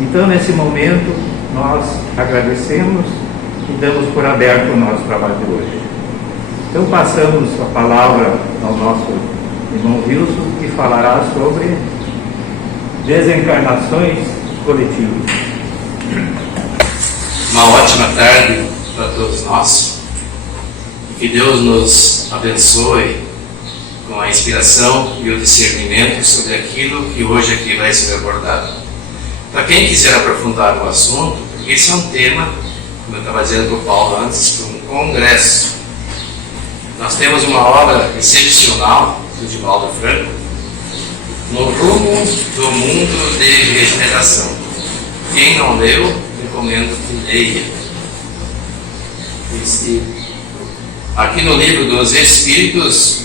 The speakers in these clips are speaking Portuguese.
Então, nesse momento, nós agradecemos e damos por aberto o nosso trabalho de hoje. Então, passamos a palavra ao nosso irmão Wilson, que falará sobre desencarnações coletivas. Uma ótima tarde para todos nós. Que Deus nos abençoe com a inspiração e o discernimento sobre aquilo que hoje aqui vai ser abordado. Para quem quiser aprofundar o assunto, porque esse é um tema, como eu estava dizendo para o Paulo antes, para um congresso. Nós temos uma obra excepcional do Divaldo Franco, No Rumo do Mundo de Regeneração. Quem não leu, recomendo que leia. Aqui no livro dos Espíritos,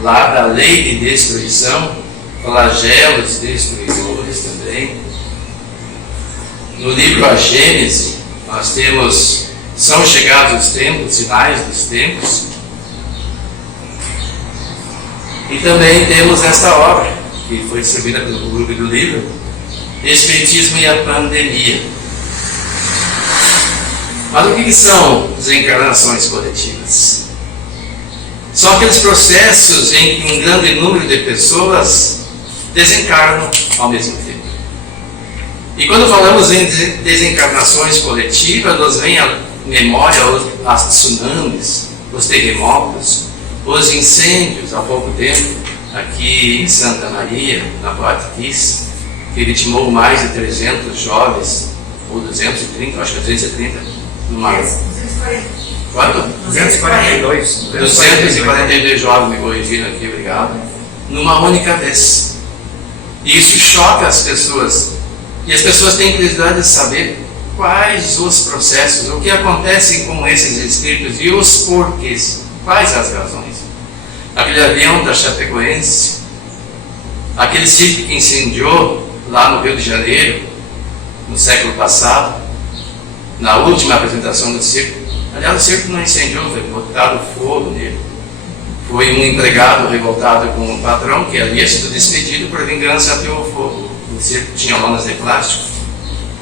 lá da lei de destruição, flagelos destruidores também. No livro A Gênese, nós temos São Chegados os Tempos, Sinais dos Tempos. E também temos esta obra, que foi distribuída pelo Clube do Livro, Espiritismo e a Pandemia. Mas o que são desencarnações coletivas? São aqueles processos em que um grande número de pessoas desencarnam ao mesmo tempo. E quando falamos em desencarnações coletivas, nos vem à memória as tsunamis, os terremotos, os incêndios há pouco tempo, aqui em Santa Maria, na Boate Kiss, que vitimou mais de 300 jovens, ou 230, acho que 230, numa... 240. Quanto? 242. 242 jovens, me corrigiram aqui, obrigado. Numa única vez. E isso choca as pessoas. E as pessoas têm curiosidade de saber quais os processos, o que acontece com esses espíritos e os porquês, quais as razões. Aquele avião da Chapecoense, aquele circo que incendiou lá no Rio de Janeiro, no século passado, na última apresentação do circo. Aliás, o circo não incendiou, foi botado fogo nele. Foi um empregado revoltado com o patrão que havia sido despedido por vingança pelo fogo. O circo tinha lonas de plástico,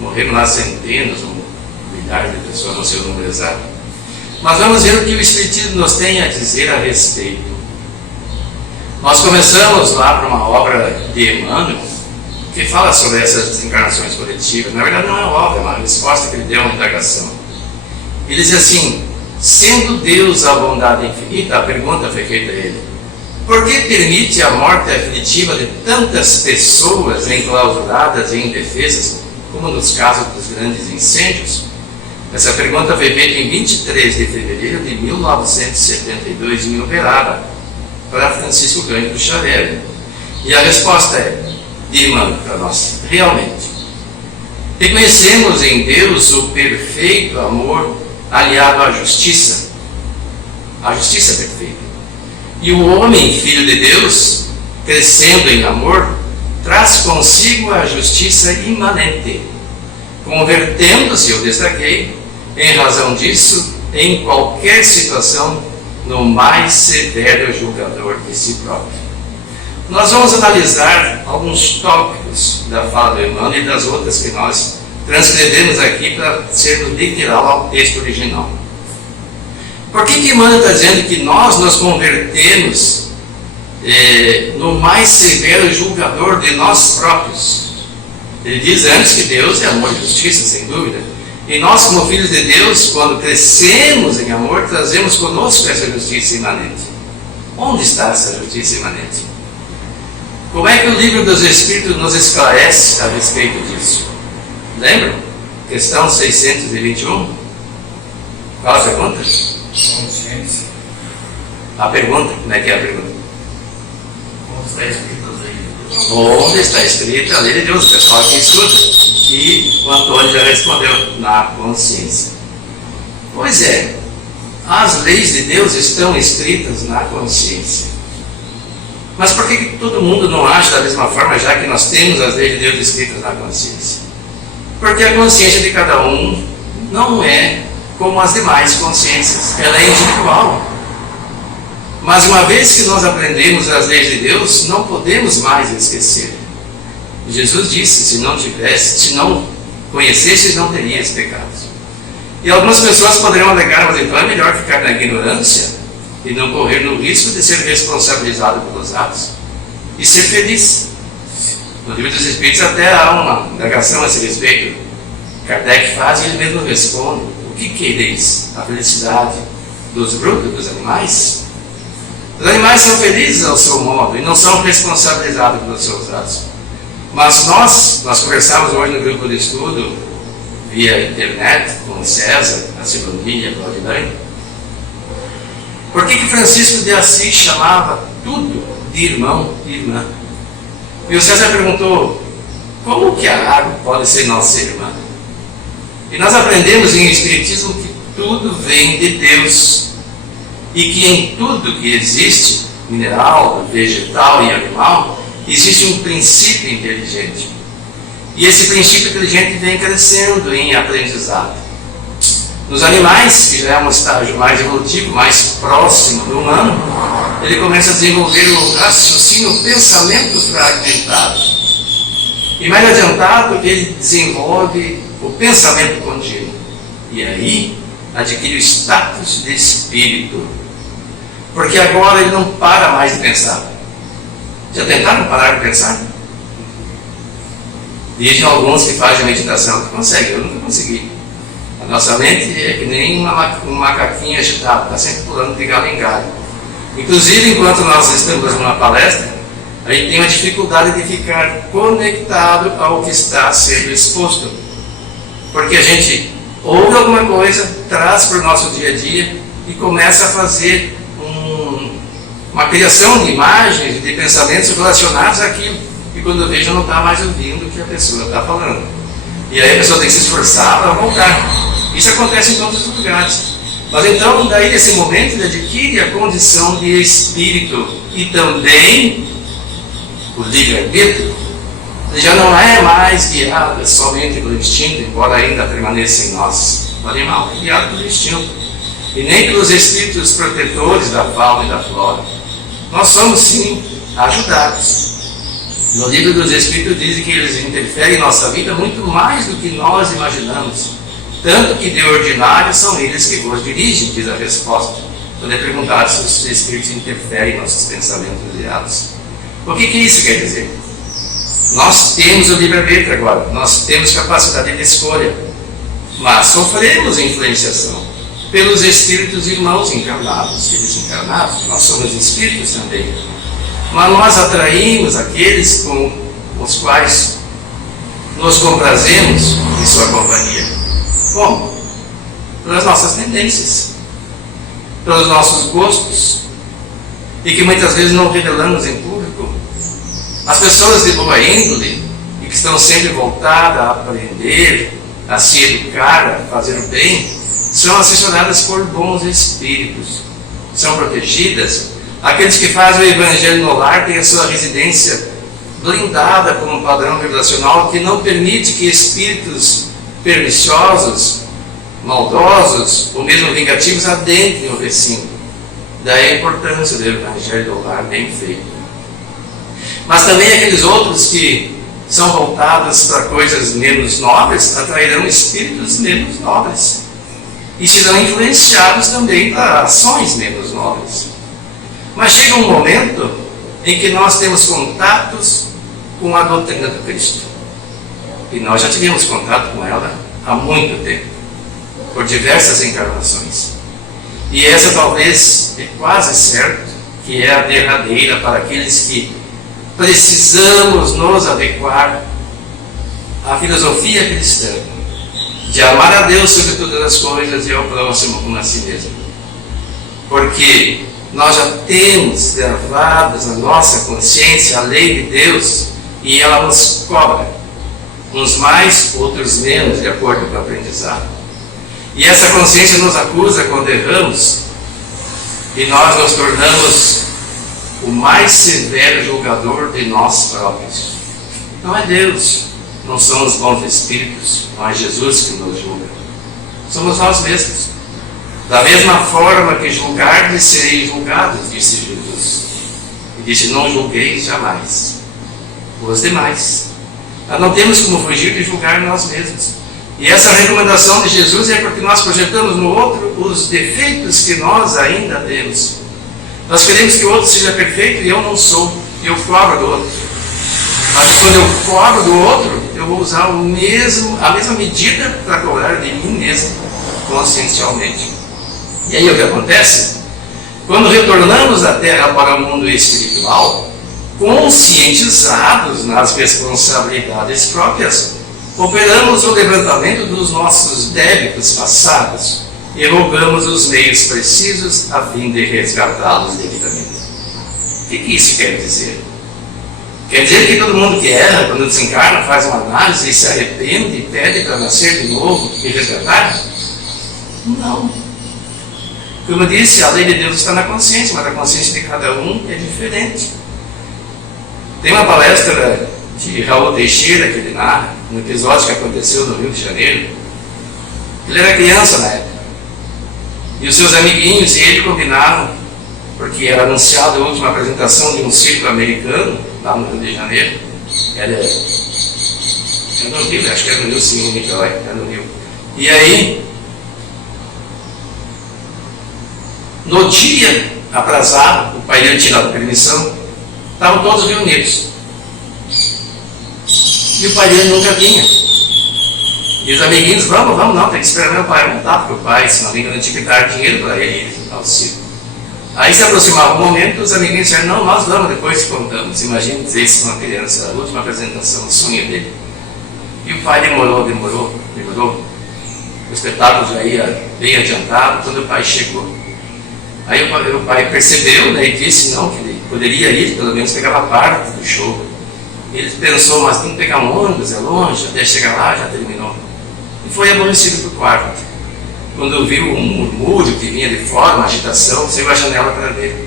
morreram lá centenas ou milhares de pessoas, não sei o número exato. Mas vamos ver o que o Espiritismo nos tem a dizer a respeito. Nós começamos lá para uma obra de Emmanuel, que fala sobre essas desencarnações coletivas. Na verdade não é uma obra, é uma resposta que ele deu a uma indagação. Ele diz assim: sendo Deus a bondade infinita, a pergunta foi feita a ele: por que permite a morte aflitiva de tantas pessoas enclausuradas e indefesas, como nos casos dos grandes incêndios? Essa pergunta foi feita em 23 de fevereiro de 1972 em Uberaba, para Francisco Cândido Xavier. E a resposta é, de Emmanuel para nós: realmente, reconhecemos em Deus o perfeito amor aliado à justiça, a justiça perfeita. E o homem, filho de Deus, crescendo em amor, traz consigo a justiça imanente, convertendo-se, eu destaquei, em razão disso, em qualquer situação, no mais severo julgador de si próprio. Nós vamos analisar alguns tópicos da fala do Emmanuel e das outras que nós transcrevemos aqui para sermos literal ao texto original. Por que Emmanuel está dizendo que nós nos convertemos no mais severo julgador de nós próprios? Ele diz antes que Deus é amor e justiça, sem dúvida. E nós, como filhos de Deus, quando crescemos em amor, trazemos conosco essa justiça imanente. Onde está essa justiça imanente? Como é que o livro dos Espíritos nos esclarece a respeito disso? Lembram? Questão 621. Qual a pergunta? Consciência. A pergunta, como é que é a pergunta? Onde está escrito a lei de Deus? Onde está escrita a lei de Deus? O pessoal que escuta. E o Antônio já respondeu: na consciência. Pois é, as leis de Deus estão escritas na consciência. Mas por que todo mundo não age da mesma forma, já que nós temos as leis de Deus escritas na consciência? Porque a consciência de cada um não é como as demais consciências, ela é individual. Mas uma vez que nós aprendemos as leis de Deus, não podemos mais esquecer. Jesus disse, se não conhecesses, não terias pecados. E algumas pessoas poderiam alegar, mas então é melhor ficar na ignorância e não correr no risco de ser responsabilizado pelos atos e ser feliz. No Livro dos Espíritos até há uma indagação a esse respeito. Kardec faz e ele mesmo responde: o que quereis? A felicidade dos brutos, dos animais? Os animais são felizes ao seu modo e não são responsabilizados pelos seus atos. Mas nós conversamos hoje no grupo de estudo, via internet, com o César, a Sidonia e a Claudilane. Por que Francisco de Assis chamava tudo de irmão e irmã? E o César perguntou: como que a água pode ser nossa irmã? E nós aprendemos em Espiritismo que tudo vem de Deus e que em tudo que existe, mineral, vegetal e animal, existe um princípio inteligente. E esse princípio inteligente vem crescendo em aprendizado. Nos animais, que já é um estágio mais evolutivo, mais próximo do humano, ele começa a desenvolver o raciocínio, o pensamento fragmentado. E mais adiantado, ele desenvolve o pensamento contínuo. E aí adquire o status de espírito. Porque agora ele não para mais de pensar. Já tentaram parar de pensar? Dizem alguns que fazem meditação que conseguem, eu nunca consegui. A nossa mente é que nem um macaquinho agitado, está sempre pulando de galho em galho. Inclusive, enquanto nós estamos numa palestra, a gente tem uma dificuldade de ficar conectado ao que está sendo exposto. Porque a gente ouve alguma coisa, traz para o nosso dia a dia e começa a fazer uma criação de imagens, de pensamentos relacionados àquilo. E quando vejo, não está mais ouvindo o que a pessoa está falando. E aí a pessoa tem que se esforçar para voltar. Isso acontece em todos os lugares. Mas então, daí nesse momento, ele adquire a condição de espírito e também o livre-arbítrio. Ele já não é mais guiado somente pelo instinto, embora ainda permaneça em nós. O animal é guiado pelo instinto. E nem pelos espíritos protetores da fauna e da flora. Nós somos, sim, ajudados. No Livro dos Espíritos dizem que eles interferem em nossa vida muito mais do que nós imaginamos. Tanto que de ordinário são eles que vos dirigem, diz a resposta. Quando é perguntado se os Espíritos interferem em nossos pensamentos e atos. O que isso quer dizer? Nós temos o livre-arbítrio agora, nós temos capacidade de escolha, mas sofremos influenciação pelos espíritos irmãos encarnados e desencarnados. Nós somos espíritos também, mas nós atraímos aqueles com os quais nos comprazemos em sua companhia. Como? Pelas nossas tendências, pelos nossos gostos, e que muitas vezes não revelamos em público. As pessoas de boa índole e que estão sempre voltadas a aprender, a se educar, a fazer o bem, são assessoradas por bons espíritos, são protegidas. Aqueles que fazem o evangelho no lar têm a sua residência blindada por um padrão vibracional que não permite que espíritos perniciosos, maldosos ou mesmo vingativos adentrem o recinto. Daí a importância do evangelho no lar bem feito. Mas também aqueles outros que são voltados para coisas menos nobres atrairão espíritos menos nobres e serão influenciados também para ações menos nobres. Mas chega um momento em que nós temos contatos com a doutrina do Cristo. E nós já tivemos contato com ela há muito tempo, por diversas encarnações. E essa talvez é quase certo que é a derradeira para aqueles que precisamos nos adequar à filosofia cristã, de amar a Deus sobre todas as coisas e ao próximo como a si mesmo. Porque nós já temos gravadas na nossa consciência a lei de Deus e ela nos cobra, uns mais, outros menos, de acordo com o aprendizado. E essa consciência nos acusa quando erramos e nós nos tornamos o mais severo julgador de nós próprios. Não é Deus, não são os bons espíritos, não é Jesus que nos julga. Somos nós mesmos. Da mesma forma que julgardes, sereis julgados, disse Jesus. E disse: não julgueis jamais os demais. Nós não temos como fugir de julgar nós mesmos. E essa recomendação de Jesus é porque nós projetamos no outro os defeitos que nós ainda temos. Nós queremos que o outro seja perfeito e eu não sou. Eu cobro do outro. Mas quando eu cobro do outro, eu vou usar a mesma medida para cobrar de mim mesmo, consciencialmente. E aí o que acontece? Quando retornamos da Terra para o mundo espiritual, conscientizados nas responsabilidades próprias, operamos o levantamento dos nossos débitos passados e rogamos os meios precisos a fim de resgatá-los devidamente. O que isso quer dizer? Quer dizer que todo mundo que erra, quando desencarna, faz uma análise e se arrepende e pede para nascer de novo e resgatar? Não. Como eu disse, a lei de Deus está na consciência, mas a consciência de cada um é diferente. Tem uma palestra de Raul Teixeira que ele narra, um episódio que aconteceu no Rio de Janeiro. Ele era criança na época. E os seus amiguinhos e ele combinaram, porque era anunciada a última apresentação de um circo americano, lá no Rio de Janeiro. Era no Rio, acho que era no Rio, sim, Niterói, era no Rio. E aí, no dia aprazado, o pai dele tinha dado permissão, estavam todos reunidos. E o pai dele nunca vinha. E os amiguinhos, vamos, não, tem que esperar meu pai voltar, porque o pai, se não me engano, tinha que dar dinheiro para ele ir ao circo. Aí se aproximava o momento, os amiguinhos disseram, não, nós vamos, depois te contamos. Imagina dizer isso para uma criança, a última apresentação, o sonho dele. E o pai demorou. O espetáculo já ia bem adiantado, quando o pai chegou. Aí o pai percebeu, né, e disse não, que ele poderia ir, pelo menos pegava parte do show. Ele pensou, mas tem que pegar um ônibus, é longe, até chegar lá já terminou. E foi aborrecido para o quarto. Quando viu um murmúrio que vinha de fora, uma agitação, saiu à janela para ver.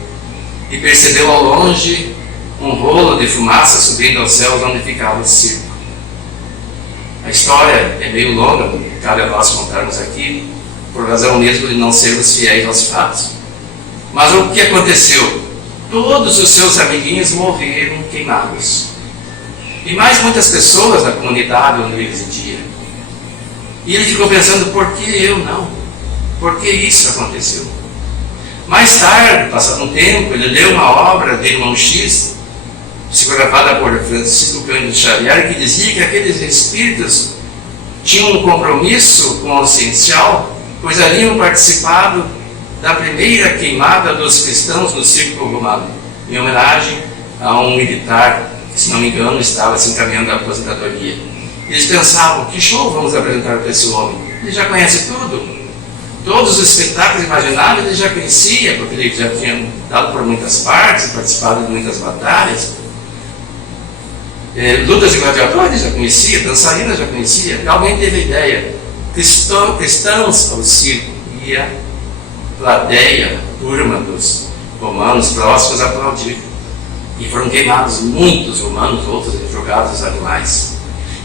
E percebeu ao longe um rolo de fumaça subindo aos céus onde ficava o circo. A história é meio longa, não cabe a nós contarmos aqui, por razão mesmo de não sermos fiéis aos fatos. Mas o que aconteceu? Todos os seus amiguinhos morreram queimados. E mais muitas pessoas na comunidade onde ele residia. E ele ficou pensando, por que eu não? Por que isso aconteceu? Mais tarde, passado um tempo, ele leu uma obra de Irmão X, psicografada por Francisco Cândido Xavier, que dizia que aqueles espíritos tinham um compromisso consciencial, pois haviam participado da primeira queimada dos cristãos no Circo Romano, em homenagem a um militar que, se não me engano, estava se encaminhando à aposentadoria. Eles pensavam, que show vamos apresentar para esse homem? Ele já conhece tudo. Todos os espetáculos imagináveis ele já conhecia, porque ele já tinha dado por muitas partes, participado de muitas batalhas. Lutas de gladiadores já conhecia, dançarinas já conhecia. Alguém teve a ideia, cristãos ao circo, e a plateia, a turma dos romanos próximos a aplaudir. E foram queimados muitos romanos, outros jogados aos animais.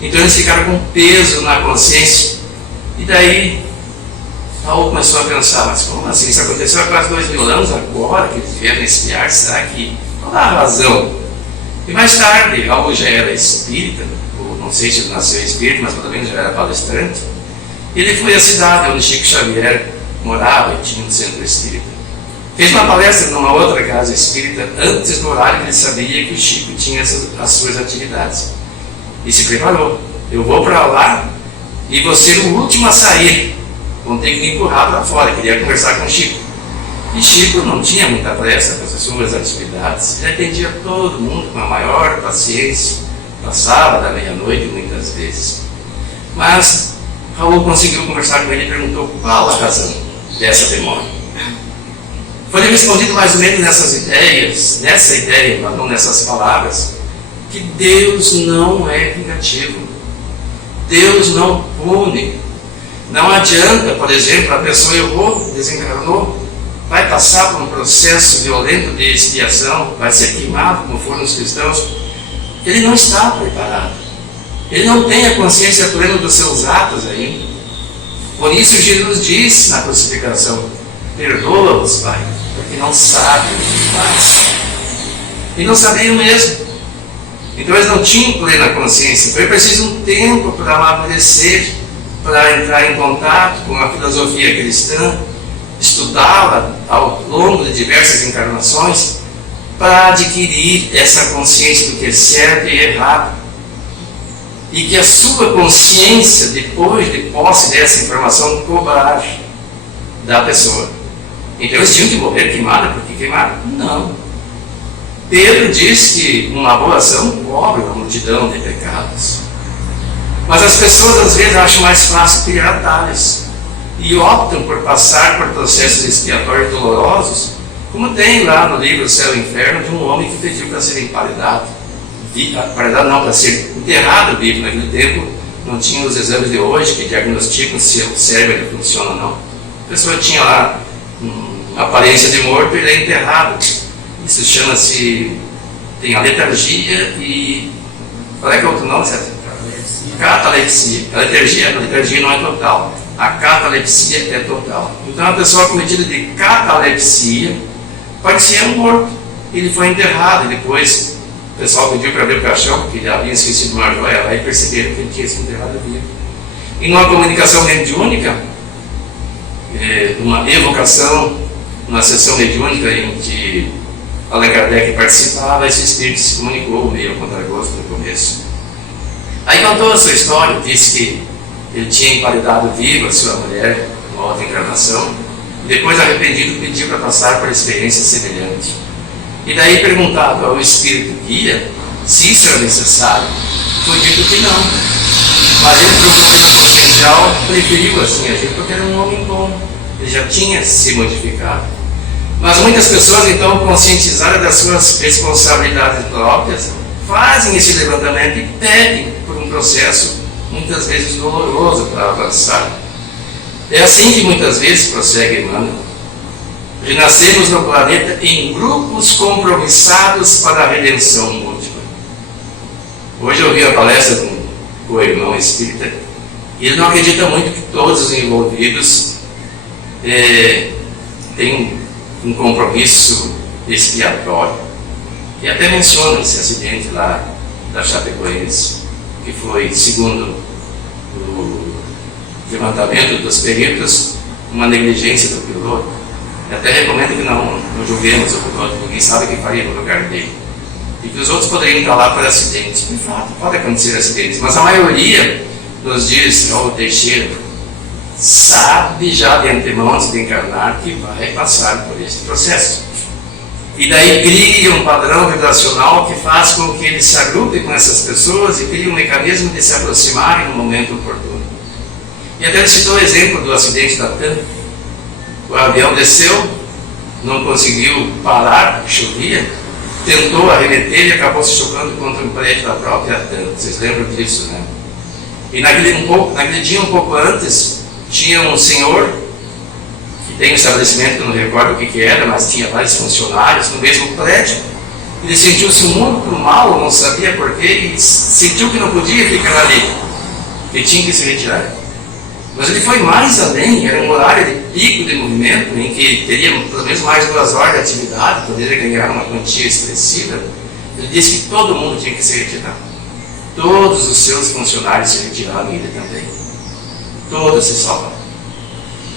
Então eles ficaram com peso na consciência. E daí Raul começou a pensar, mas como assim? Isso aconteceu há quase 2000 anos, agora que eles vieram espiar, será que qual é a razão? E mais tarde, Raul já era espírita, ou não sei se ele nasceu espírita, mas pelo menos já era palestrante. Ele foi à cidade onde Chico Xavier morava e tinha um centro espírita. Fez uma palestra numa outra casa espírita antes do horário que ele sabia que o Chico tinha as suas atividades. E se preparou. Eu vou para lá e vou ser o último a sair. Vão ter que me empurrar para fora. Queria conversar com o Chico. E Chico não tinha muita pressa com as suas atividades. Ele atendia todo mundo com a maior paciência. Passava da meia-noite muitas vezes. Mas Raul conseguiu conversar com ele e perguntou qual a razão dessa demora. Foi respondido mais ou menos nessa ideia, mas não nessas palavras, que Deus não é vingativo. Deus não pune. Não adianta, por exemplo, a pessoa errou, desencarnou, vai passar por um processo violento de expiação, vai ser queimado, como foram os cristãos. Ele não está preparado. Ele não tem a consciência plena dos seus atos ainda. Por isso Jesus diz na crucificação, perdoa-os, Pai, porque não sabem o que fazem. E não sabiam mesmo. Então eles não tinham plena consciência. Foi preciso um tempo para amadurecer, para entrar em contato com a filosofia cristã, estudá-la ao longo de diversas encarnações, para adquirir essa consciência do que é certo e errado. E que a sua consciência, depois de posse dessa informação, cobragem da pessoa. Então eles tinham que morrer queimado porque queimaram? Não. Pedro diz que uma boa ação cobre uma multidão de pecados. Mas as pessoas às vezes acham mais fácil criar atalhos e optam por passar por processos expiatórios dolorosos, como tem lá no livro Céu e Inferno, de um homem que pediu para ser emparedado. Emparedado não, para ser enterrado vivo. Naquele tempo não tinha os exames de hoje que diagnosticam se o cérebro funciona ou não. A pessoa tinha lá aparência de morto e ele é enterrado. Isso chama-se, tem a letargia e, qual é que é o outro nome, certo? Catalepsia. A letargia não é total, a catalepsia é total. Então a pessoa cometida de catalepsia parecia um morto. Ele foi enterrado e depois o pessoal pediu para ver o caixão, porque ele havia esquecido uma joia lá e perceberam que ele tinha sido enterrado vivo. E numa comunicação mediúnica, uma evocação, uma sessão mediúnica em que Allan Kardec participava, esse espírito se comunicou meio a contragosto no começo. Aí contou a sua história, disse que ele tinha emparedado vivo a sua mulher numa outra encarnação, e depois, arrependido, pediu para passar por experiência semelhante. E daí, perguntado ao espírito guia se isso era necessário, foi dito que não. Mas ele, por um momento consciencial, preferiu assim agir porque era um homem bom, ele já tinha se modificado. Mas muitas pessoas, então, conscientizadas das suas responsabilidades próprias, fazem esse levantamento e pedem por um processo muitas vezes doloroso para avançar. É assim que muitas vezes prossegue Emmanuel. Renascemos no planeta em grupos compromissados para a redenção múltipla. Hoje eu vi a palestra de um co-irmão espírita e ele não acredita muito que todos os envolvidos têm um compromisso expiatório. E até menciona esse acidente lá da Chapecoense, que foi, segundo o levantamento dos peritos, uma negligência do piloto. E até recomendo que não julguemos o piloto, ninguém sabe o que faria no lugar dele. E que os outros poderiam estar lá por acidentes. De fato, pode acontecer acidentes, mas a maioria, nos diz o Teixeira, sabe já de antemão, antes de encarnar, que vai passar por este processo. E daí cria um padrão vibracional que faz com que ele se agrupe com essas pessoas e cria um mecanismo de se aproximarem no momento oportuno. E até ele citou o exemplo do acidente da TAM. O avião desceu, não conseguiu parar, chovia, tentou arremeter e acabou se chocando contra um prédio da própria TAM. Vocês lembram disso, né? E naquele dia, um pouco antes, tinha um senhor que tem um estabelecimento que eu não recordo o que era, mas tinha vários funcionários no mesmo prédio. Ele sentiu-se muito mal, não sabia porquê, e sentiu que não podia ficar ali, que tinha que se retirar. Mas ele foi mais além, era um horário de pico de movimento, em que teria pelo menos mais 2 horas de atividade, poderia ganhar uma quantia expressiva. Ele disse que todo mundo tinha que se retirar. Todos os seus funcionários se retiraram e ele também. Todos se salvaram.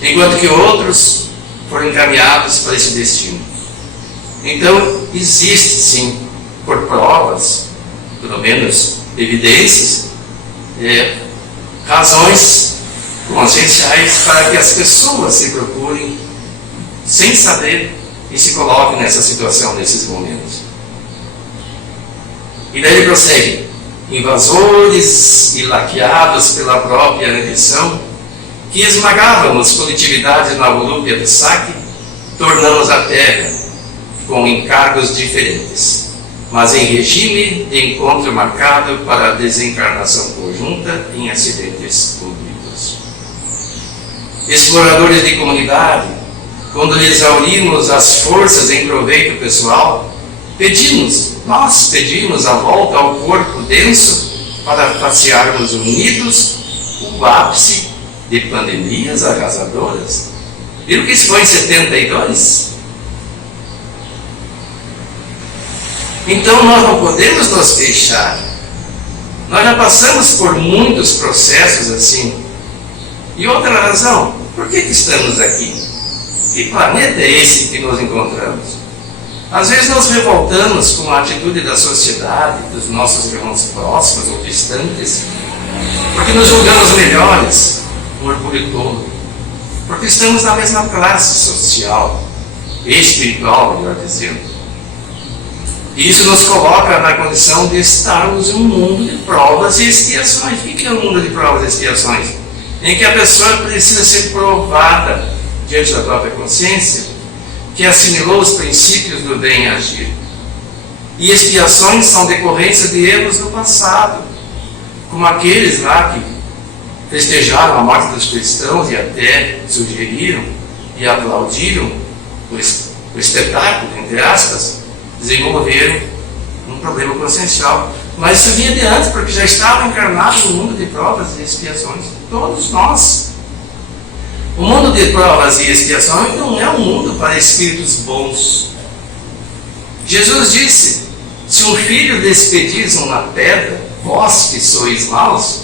Enquanto que outros foram encaminhados para esse destino. Então, existe sim, por provas, pelo menos evidências, razões conscienciais para que as pessoas se procurem sem saber e se coloquem nessa situação, nesses momentos. E daí ele prossegue: invasores e laqueados pela própria ambição, que esmagávamos coletividades na volúpia do saque, tornamos a terra com encargos diferentes, mas em regime de encontro marcado para a desencarnação conjunta em acidentes públicos. Exploradores de comunidade, quando lhes exaurimos as forças em proveito pessoal, nós pedimos a volta ao corpo denso para facearmos unidos o ápice de pandemias arrasadoras. Viram que isso foi em 72? Então nós não podemos nos queixar. Nós já passamos por muitos processos assim. E outra razão, por que estamos aqui? Que planeta é esse que nos encontramos? Às vezes nos revoltamos com a atitude da sociedade, dos nossos irmãos próximos ou distantes, porque nos julgamos melhores, um orgulho tolo, porque estamos na mesma classe social, espiritual, melhor dizendo. E isso nos coloca na condição de estarmos em um mundo de provas e expiações. O que é um mundo de provas e expiações? Em que a pessoa precisa ser provada diante da própria consciência, que assimilou os princípios do bem agir. E expiações são decorrências de erros do passado, como aqueles lá que festejaram a morte dos cristãos e até sugeriram e aplaudiram o espetáculo, entre aspas, desenvolveram um problema consciencial. Mas isso vinha de antes, porque já estavam encarnados no mundo de provas e expiações. Todos nós. O mundo de provas e expiações não é um mundo para espíritos bons. Jesus disse: se um filho despedir uma pedra, vós que sois maus,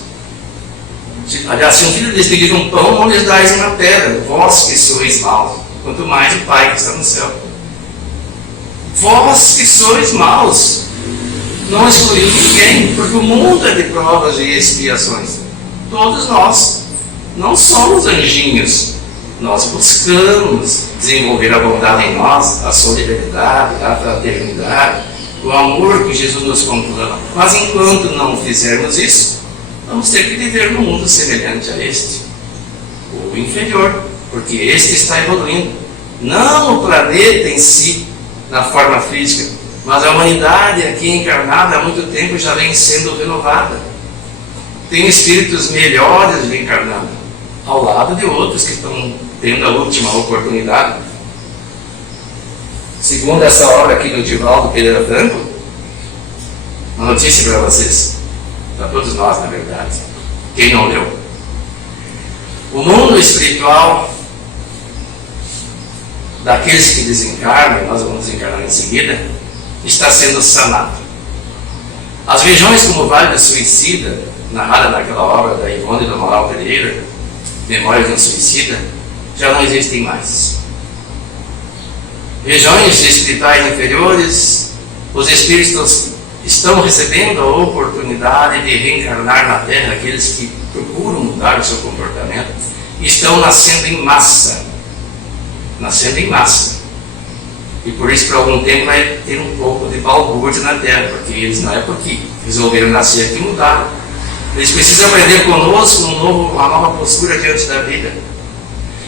aliás, se um filho despedir um pão, não lhes dais uma pedra, vós que sois maus, quanto mais o Pai que está no céu. Vós que sois maus, não excluiu ninguém, porque o mundo é de provas e expiações. Todos nós não somos anjinhos. Nós buscamos desenvolver a bondade em nós, a solidariedade, a fraternidade, o amor que Jesus nos conclama. Mas enquanto não fizermos isso, vamos ter que viver num mundo semelhante a este, ou inferior, porque este está evoluindo. Não o planeta em si, na forma física, mas a humanidade aqui encarnada há muito tempo já vem sendo renovada. Tem espíritos melhores reencarnando, ao lado de outros que estão tendo a última oportunidade. Segundo essa obra aqui do Divaldo Pereira Franco, uma notícia para vocês, para todos nós, na verdade, quem não leu. O mundo espiritual daqueles que desencarnam, nós vamos desencarnar em seguida, está sendo sanado. As regiões como o Vale do Suicida, narrada naquela obra da Ivone do Amaral Pereira, Memórias de um Suicida, já não existem mais. Regiões espirituais inferiores, os espíritos estão recebendo a oportunidade de reencarnar na Terra, aqueles que procuram mudar o seu comportamento, estão nascendo em massa. Nascendo em massa. E por isso, por algum tempo, vai ter um pouco de balbúrdia na Terra, porque eles não é porque resolveram nascer aqui e mudaram. Eles precisam aprender conosco uma nova postura diante da vida.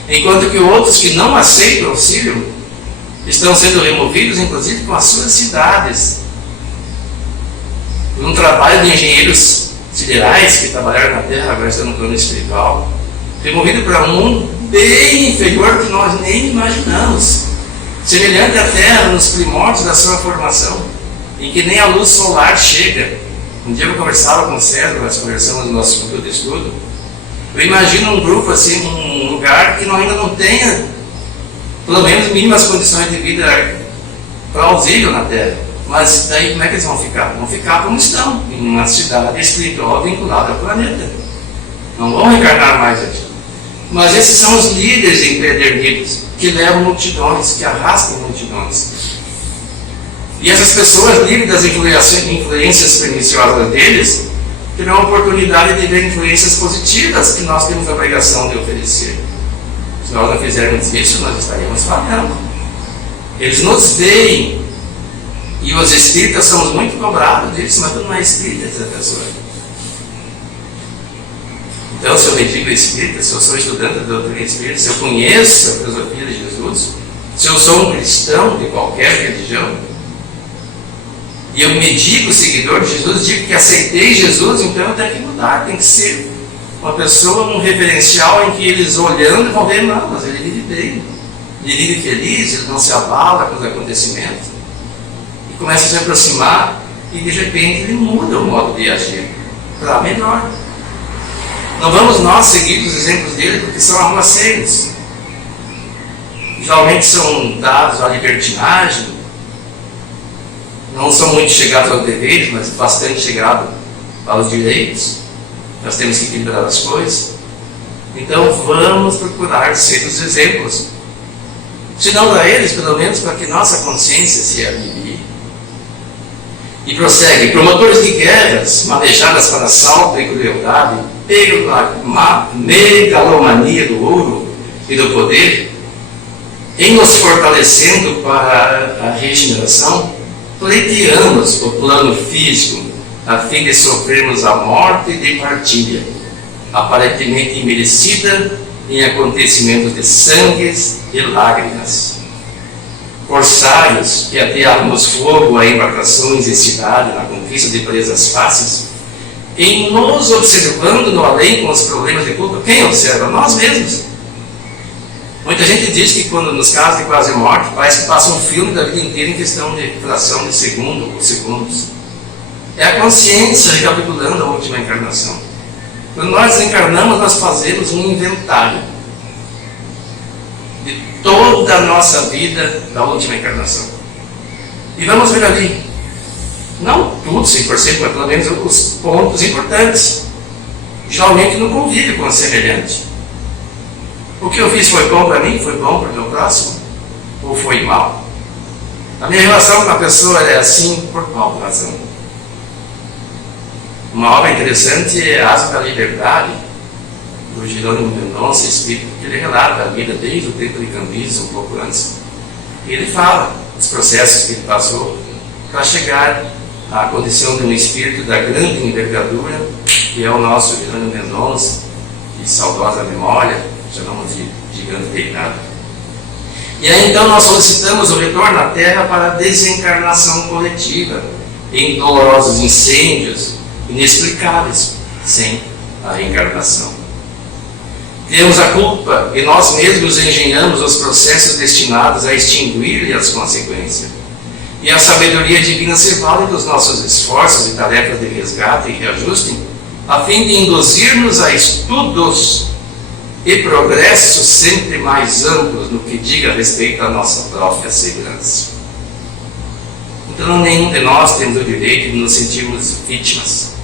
Enquanto que outros que não aceitam auxílio estão sendo removidos, inclusive com as suas cidades. Um trabalho de engenheiros siderais que trabalharam na Terra, agora estão no plano espiritual, removido para um mundo bem inferior que nós nem imaginamos, semelhante à Terra nos primórdios da sua formação, em que nem a luz solar chega. Um dia eu conversava com o César, nós conversamos no nosso grupo de estudo. Eu imagino um grupo assim, um lugar que ainda não tenha, pelo menos, mínimas condições de vida plausível na Terra. Mas daí como é que eles vão ficar? Vão ficar como estão, em uma cidade espiritual vinculada ao planeta. Não vão reencarnar mais aqui. Mas esses são os líderes empedernidos, que levam multidões, que arrastam multidões. E essas pessoas, livres das influências perniciosas deles, terão a oportunidade de ver influências positivas que nós temos a obrigação de oferecer. Se nós não fizermos isso, nós estaríamos falhando. Eles nos veem, e os espíritas somos muito cobrados disso, mas tu não é espírita, essa pessoa. Então, se eu me digo espírita, se eu sou estudante da doutrina espírita, se eu conheço a filosofia de Jesus, se eu sou um cristão de qualquer religião, e eu me digo seguidor de Jesus, digo que aceitei Jesus, então eu tenho que mudar, tem que ser uma pessoa, um referencial em que eles olhando vão ver, não, mas ele vive bem, ele vive feliz, ele não se abala com os acontecimentos, e começa a se aproximar, e de repente ele muda o modo de agir para melhor. Não vamos nós seguir os exemplos dele porque são arruaceiros. Geralmente são dados à libertinagem, não são muito chegados aos deveres, mas bastante chegados aos direitos. Nós temos que equilibrar as coisas. Então vamos procurar ser os exemplos. Se não para eles, pelo menos para que nossa consciência se alivie. E prossegue: promotores de guerras, manejadas para assalto e crueldade, pela megalomania do ouro e do poder, em nos fortalecendo para a regeneração, pleiteamos o plano físico a fim de sofrermos a morte de partilha, aparentemente imerecida em acontecimentos de sangues e lágrimas. Corsários que ateávamos fogo a embarcações em cidade na conquista de presas fáceis, em nos observando no além com os problemas de culpa. Quem observa? Nós mesmos. Muita gente diz que quando nos casos de quase morte, parece que passa um filme da vida inteira em questão de fração de segundo ou segundos. É a consciência recapitulando a última encarnação. Quando nós desencarnamos, nós fazemos um inventário de toda a nossa vida da última encarnação. E vamos ver ali, não tudo 100%, mas pelo menos os pontos importantes. Geralmente não convive com o semelhante. O que eu fiz foi bom para mim? Foi bom para o meu próximo? Ou foi mal? A minha relação com a pessoa é assim por qual razão? Uma obra interessante é Asa da Liberdade, do Jerônimo Mendonça, espírito, que ele relata a vida desde o tempo de Cambyses, um pouco antes. E ele fala dos processos que ele passou para chegar à condição de um espírito da grande envergadura, que é o nosso Jerônimo Mendonça, de saudosa memória, chamamos de gigante deitado. E aí então nós solicitamos o retorno à Terra para a desencarnação coletiva, em dolorosos incêndios inexplicáveis, sem a reencarnação. Temos a culpa e nós mesmos engenhamos os processos destinados a extinguir-lhe as consequências. E a sabedoria divina se vale dos nossos esforços e tarefas de resgate e reajuste, a fim de induzir-nos a estudos e progressos sempre mais amplos no que diga respeito à nossa própria segurança. Então, nenhum de nós temos o direito de nos sentirmos vítimas,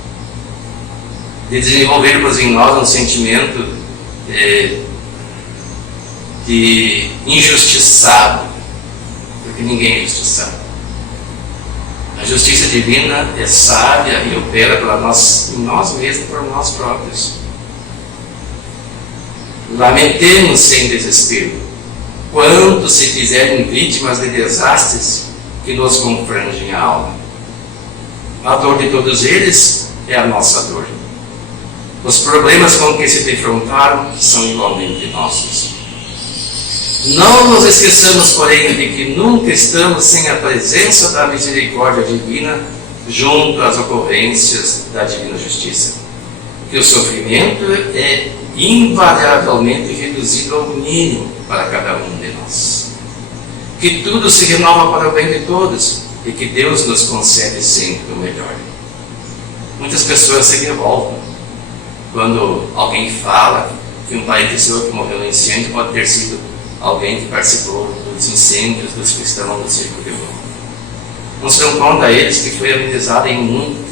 de desenvolvermos em nós um sentimento de injustiçado, porque ninguém é injustiçado. A justiça divina é sábia e opera em nós mesmos, por nós próprios. Lamentemos sem desespero, quanto se fizerem vítimas de desastres que nos confrangem a alma. A dor de todos eles é a nossa dor. Os problemas com que se defrontaram são igualmente nossos. Não nos esqueçamos, porém, de que nunca estamos sem a presença da misericórdia divina junto às ocorrências da divina justiça. Que o sofrimento é invariavelmente reduzido ao mínimo para cada um de nós. Que tudo se renova para o bem de todos e que Deus nos concede sempre o melhor. Muitas pessoas se revoltam quando alguém fala que um parente seu que morreu no incêndio pode ter sido alguém que participou dos incêndios dos cristãos do Circo de Roma. Não se dão conta a eles que foi amenizado em muito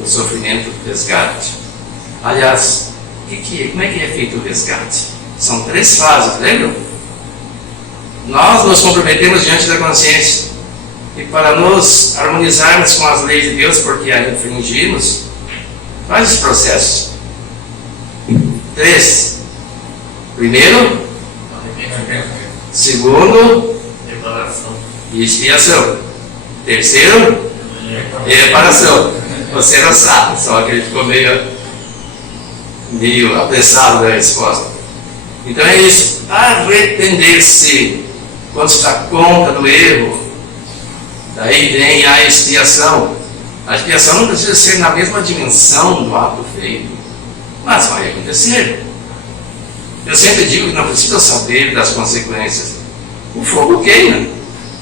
o sofrimento do resgate. Aliás, como é que é feito o resgate? São 3 fases, lembram? Nós nos comprometemos diante da consciência e para nos harmonizarmos com as leis de Deus, porque a infringimos, faz os processos. 3. Primeiro, segundo, Reparação. e expiação. Terceiro, reparação. Você não sabe, só que ele ficou meio apressado da resposta. Então é isso, arrepender-se quando se dá conta do erro. Daí vem a expiação. A expiação não precisa ser na mesma dimensão do ato feito, mas vai acontecer. Eu sempre digo que não precisa saber das consequências. O fogo queima.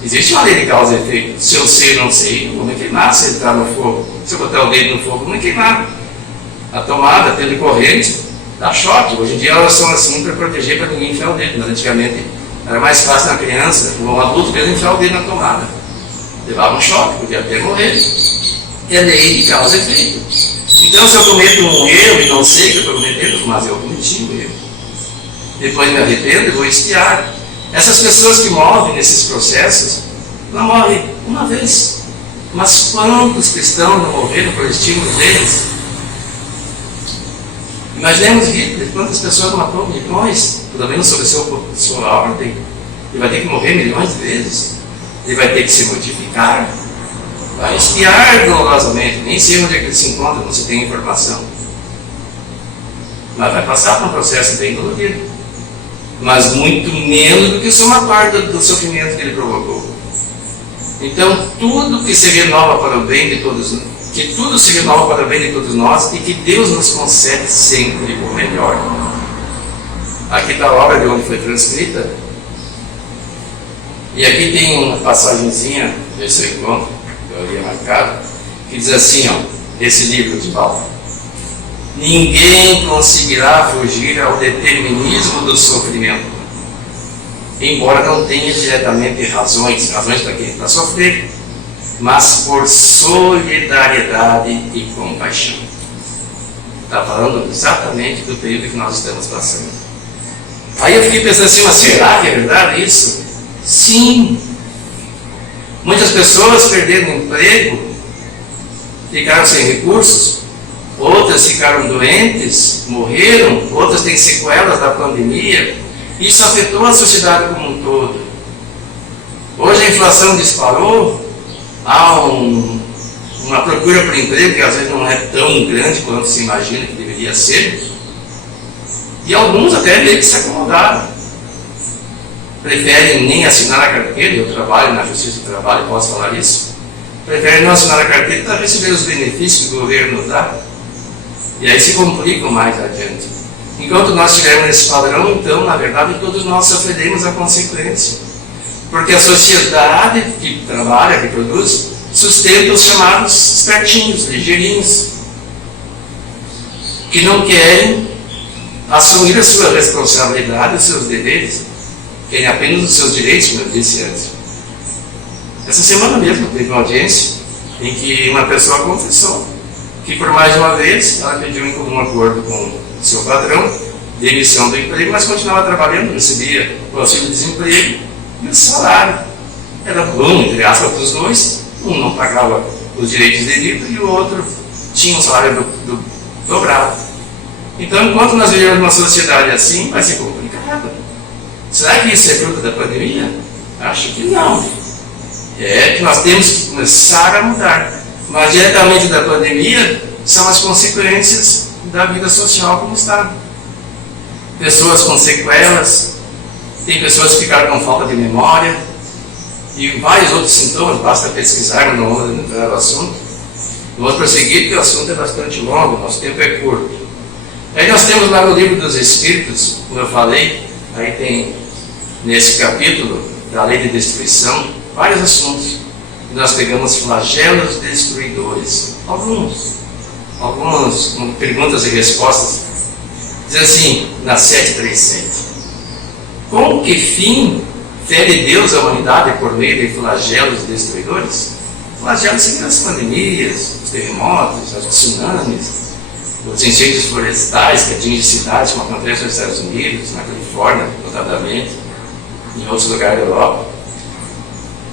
Existe uma lei de causa e efeito. Se eu sei ou não sei, não vou me queimar se entrar no fogo. Se eu botar o dedo no fogo, não vou me queimar. A tomada, tendo corrente, dá choque. Hoje em dia elas são assim para proteger para ninguém enfiar o dedo. Mas antigamente era mais fácil na criança, ou um adulto mesmo enfiar o dedo na tomada. levava um choque, podia até morrer. É lei de causa e efeito. Então, se eu cometo um erro e não sei que eu estou cometendo, mas eu cometi um erro, depois me arrependo e vou expiar. Essas pessoas que morrem nesses processos, não morrem uma vez. Mas quantos cristãos não morreram por estímulo deles? Imaginemos Hitler, quantas pessoas matou? Milhões, pelo menos sob sua ordem. Ele vai ter que morrer milhões de vezes. Ele vai ter que se modificar. Vai espiar dolorosamente. Nem sei onde é que ele se encontra, não se tem informação. Mas vai passar por um processo bem dolorido. Mas muito menos do que o somatório do sofrimento que ele provocou. Então, tudo que se renova para o bem de todos, que tudo se renova para o bem de todos nós e que Deus nos concede sempre o melhor. Aqui está a obra de onde foi transcrita. E aqui tem uma passagenzinha, ver se eu encontro, que eu havia marcado, que diz assim, ó, esse livro de Paulo: ninguém conseguirá fugir ao determinismo do sofrimento, embora não tenha diretamente razões para quem está sofrendo, mas por solidariedade e compaixão. Está falando exatamente do período que nós estamos passando. Aí eu fiquei pensando assim, mas será que é verdade isso? Sim. Muitas pessoas perderam emprego, ficaram sem recursos, outras ficaram doentes, morreram, outras têm sequelas da pandemia. Isso afetou a sociedade como um todo. Hoje a inflação disparou, há uma procura por emprego que às vezes não é tão grande quanto se imagina que deveria ser, e alguns até meio que se acomodaram. Preferem nem assinar a carteira. Eu trabalho na Justiça do Trabalho, posso falar isso. Preferem não assinar a carteira para receber os benefícios que o governo dá, e aí se complicam mais adiante. Enquanto nós estivermos nesse padrão, então, na verdade, todos nós sofreremos a consequência. Porque a sociedade que trabalha, que produz, sustenta os chamados espertinhos, ligeirinhos, que não querem assumir a sua responsabilidade, os seus deveres, querem apenas os seus direitos, como eu disse antes. Essa semana mesmo teve uma audiência em que uma pessoa confessou que por mais de uma vez ela pediu em comum acordo com seu patrão, demissão do emprego, mas continuava trabalhando, recebia o auxílio-desemprego e o salário era bom, entre aspas, para os dois. Um não pagava os direitos devidos e o outro tinha um salário dobrado. Então, enquanto nós vivemos numa sociedade assim, vai ser complicado. Será que isso é fruto da pandemia? Acho que não. É que nós temos que começar a mudar. Mas diretamente da pandemia são as consequências da vida social como está. Pessoas com sequelas, tem pessoas que ficaram com falta de memória e vários outros sintomas, basta pesquisar, não vamos entrar no assunto. Vamos prosseguir porque o assunto é bastante longo, nosso tempo é curto. Aí nós temos lá no Livro dos Espíritos, como eu falei, aí tem nesse capítulo da lei de destruição vários assuntos. Nós pegamos flagelos destruidores, alguns com perguntas e respostas. Diz assim, na 737: com que fim fere Deus a humanidade por meio de flagelos destruidores? Flagelos seriam as pandemias, os terremotos, os tsunamis, os incêndios florestais que atingem cidades, como acontece nos Estados Unidos, na Califórnia, notadamente, em outros lugares da Europa,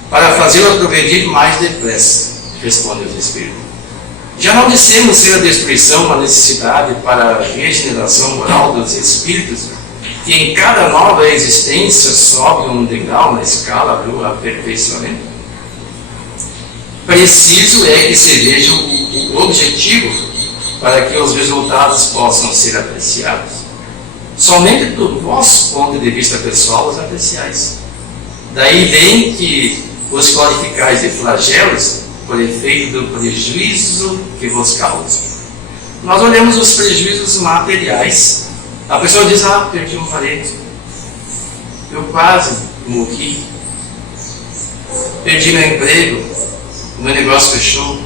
para fazê-lo progredir mais depressa, responde os Espíritos. Já não dissemos ser a destruição uma necessidade para a regeneração moral dos Espíritos, que em cada nova existência sobe um degrau na escala do aperfeiçoamento? Preciso é que se veja o objetivo para que os resultados possam ser apreciados. Somente do vosso ponto de vista pessoal os apreciais. Daí vem que os qualificais de flagelos por efeito do prejuízo que vos causa. Nós olhamos os prejuízos materiais. A pessoa diz, perdi um parente, eu quase morri, perdi meu emprego, o meu negócio fechou,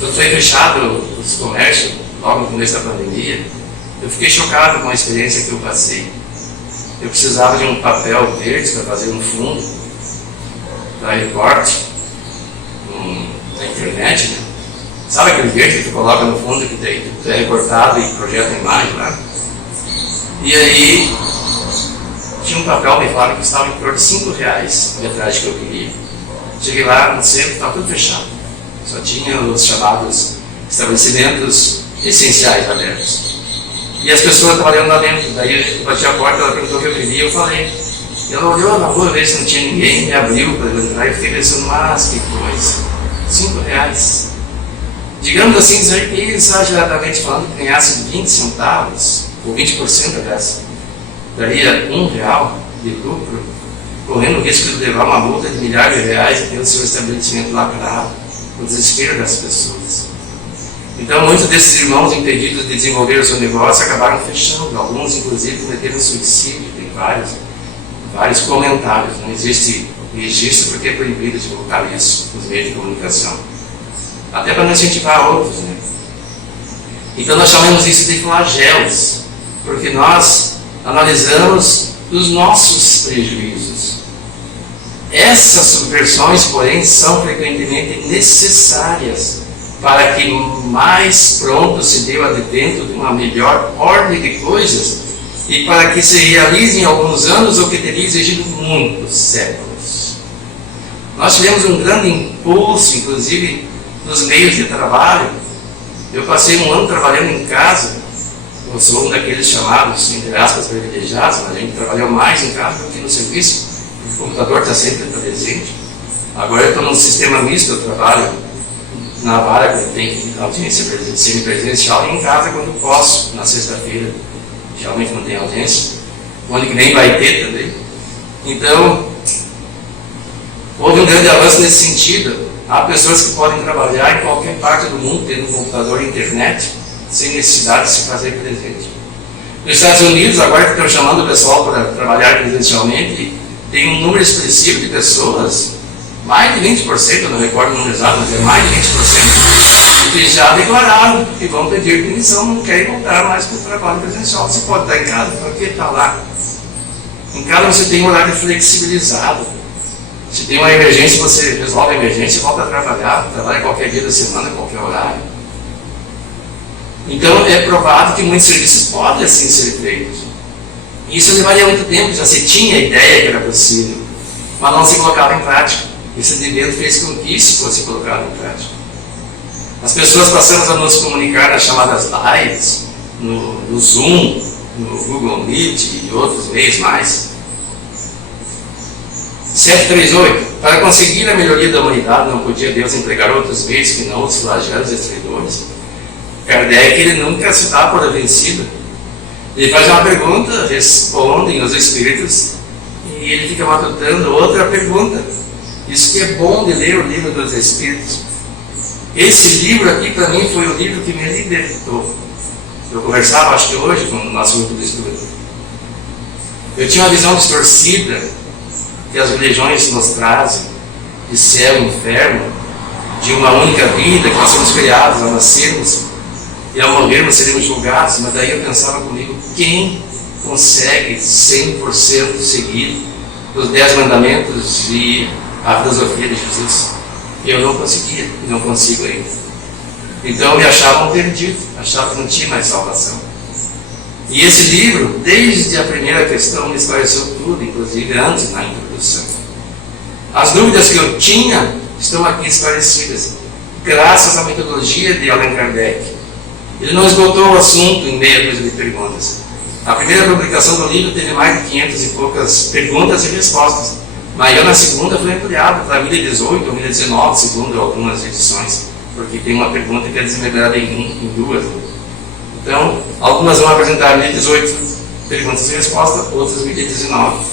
eu fui fechado os comércios logo no começo da pandemia. Eu fiquei chocado com a experiência que eu passei. Eu precisava de um papel verde para fazer um fundo para recorte. na internet, né? Sabe aquele verde que tu coloca no fundo, que daí tu é recortado e projeta a imagem lá? E aí, tinha um papel, me falaram que estava em torno de R$5 a metragem que eu queria. Cheguei lá no centro, estava tudo fechado. Só tinha os chamados estabelecimentos essenciais abertos. E as pessoas trabalhando lá dentro. Daí eu bati a porta, ela perguntou o que eu queria, eu falei. Ela olhou na rua, ver se não tinha ninguém, me abriu para eu entrar e fiquei pensando, mas que coisa, R$5. Digamos assim, exageradamente falando, que ganhasse 20 centavos, ou 20% aliás, daria R$1 de lucro, correndo o risco de levar uma multa de milhares de reais e ter o seu estabelecimento lacrado, o desespero das pessoas. Então, muitos desses irmãos impedidos de desenvolver o seu negócio acabaram fechando, alguns inclusive cometeram suicídio, tem vários comentários, não existe registro porque é proibido divulgar isso nos meios de comunicação. Até para não incentivar outros, né? Então nós chamamos isso de flagelos, porque nós analisamos os nossos prejuízos. Essas subversões, porém, são frequentemente necessárias para que mais pronto se dê o advento de uma melhor ordem de coisas e para que se realize em alguns anos o que teria exigido muitos séculos. Nós tivemos um grande impulso, inclusive, nos meios de trabalho. Eu passei um ano trabalhando em casa. Eu sou um daqueles chamados, entre aspas, privilegiados, mas a gente trabalhou mais em casa do que no serviço. O computador está sempre presente. Agora eu estou num sistema misto, eu trabalho na vara que tem audiência semipresencial e em casa quando posso, na sexta-feira, geralmente não tem audiência, o ano que vem vai ter também. Então, houve um grande avanço nesse sentido. Há pessoas que podem trabalhar em qualquer parte do mundo, tendo um computador e internet, sem necessidade de se fazer presente. Nos Estados Unidos, agora que estão chamando o pessoal para trabalhar presencialmente, tem um número expressivo de pessoas, mais de 20%, eu não recordo o número exato, mas é mais de 20%, que já declararam que vão pedir demissão, não querem voltar mais para o trabalho presencial. Você pode estar em casa, para que estar lá? Em casa você tem um horário flexibilizado. Se tem uma emergência, você resolve a emergência e volta a trabalhar, trabalha qualquer dia da semana, qualquer horário. Então é provado que muitos serviços podem assim ser feitos. Isso levaria muito tempo, já se tinha a ideia que era possível, mas não se colocava em prática. Esse advento fez com que isso fosse colocado em prática. As pessoas passamos a nos comunicar nas chamadas lives, no Zoom, no Google Meet e outros meios mais. 738. Para conseguir a melhoria da humanidade, não podia Deus empregar outros meios que não os flagelos destruidores? Kardec, ele nunca se dá por vencido. Ele faz uma pergunta, respondem os espíritos, e ele fica matutando outra pergunta. Isso que é bom de ler o livro dos Espíritos. Esse livro aqui, para mim, foi o livro que me libertou. Eu conversava, acho que hoje, com o nosso grupo de estudo. Eu tinha uma visão distorcida que as religiões nos trazem, de céu e inferno, de uma única vida, que nós somos criados a nascermos, e ao morrermos seremos julgados. Mas daí eu pensava comigo, quem consegue 100% seguir os 10 mandamentos e a filosofia de Jesus? Eu não conseguia, e não consigo ainda. Então eu me achava um perdido, achava que não tinha mais salvação. E esse livro, desde a primeira questão, me esclareceu tudo, inclusive antes, na introdução. As dúvidas que eu tinha estão aqui esclarecidas, graças à metodologia de Allan Kardec. Ele não esgotou o assunto em meia dúzia de perguntas. A primeira publicação do livro teve mais de 500 e poucas perguntas e respostas. Mas eu, na segunda, fui ampliado para 1018 ou 1019, segundo algumas edições, porque tem uma pergunta que é desmembrada em duas. Então, algumas vão apresentar 1018 perguntas e respostas, outras 1019.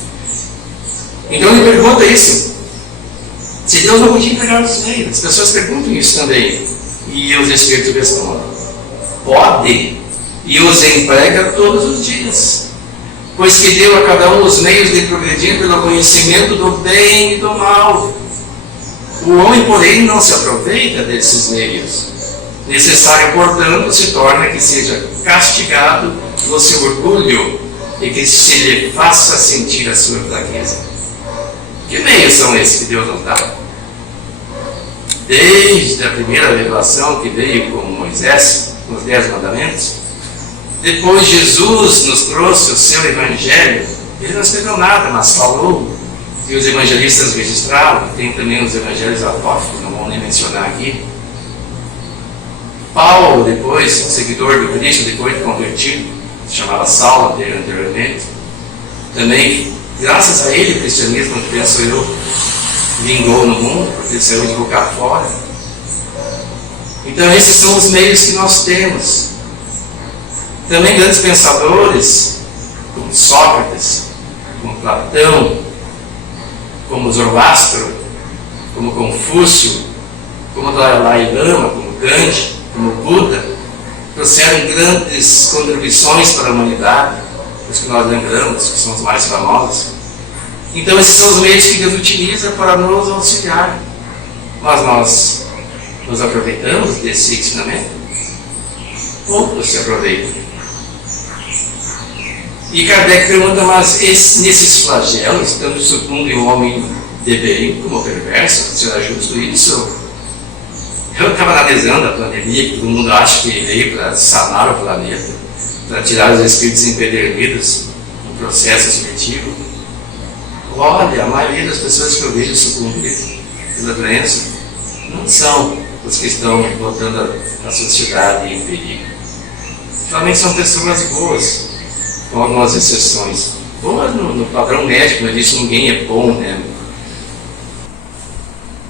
Então ele pergunta isso. Se Deus não podia entregar os meios, as pessoas perguntam isso também. E os Espíritos respondem: pode, e os emprega todos os dias, pois que deu a cada um os meios de progredir pelo conhecimento do bem e do mal. O homem, porém, não se aproveita desses meios. Necessário, portanto, se torna que seja castigado no seu orgulho e que se lhe faça sentir a sua fraqueza. Que meios são esses que Deus nos dá? desde a primeira revelação que veio com Moisés, com os 10 mandamentos. Depois Jesus nos trouxe o seu evangelho. Ele não escreveu nada, mas falou. E os evangelistas registraram. Tem também os evangelhos apócrifos, não vou nem mencionar aqui. Paulo, depois, seguidor do Cristo, depois de convertido, se chamava Saulo anteriormente. Também, graças a ele, o cristianismo, penso eu, vingou no mundo, porque ele saiu de boca fora. Então esses são os meios que nós temos. Também grandes pensadores, como Sócrates, como Platão, como Zoroastro, como Confúcio, como Dalai Lama, como Gandhi, como Buda, trouxeram grandes contribuições para a humanidade, os que nós lembramos, que são os mais famosos. Então esses são os meios que Deus utiliza para nos auxiliar. Mas nós nos aproveitamos desse ensinamento? Poucos se aproveitam. E Kardec pergunta, mas nesses flagelos, tanto sucumbe o homem de bem como o perverso, será justo isso? Eu estava analisando a pandemia, que todo mundo acha que veio para sanar o planeta, para tirar os espíritos empedernidos no processo seletivo. Olha, a maioria das pessoas que eu vejo sucumbir pela doença não são os que estão botando a sociedade em perigo. Somente são pessoas boas, com algumas exceções. Boas no padrão médico, como eu disse, ninguém é bom, né?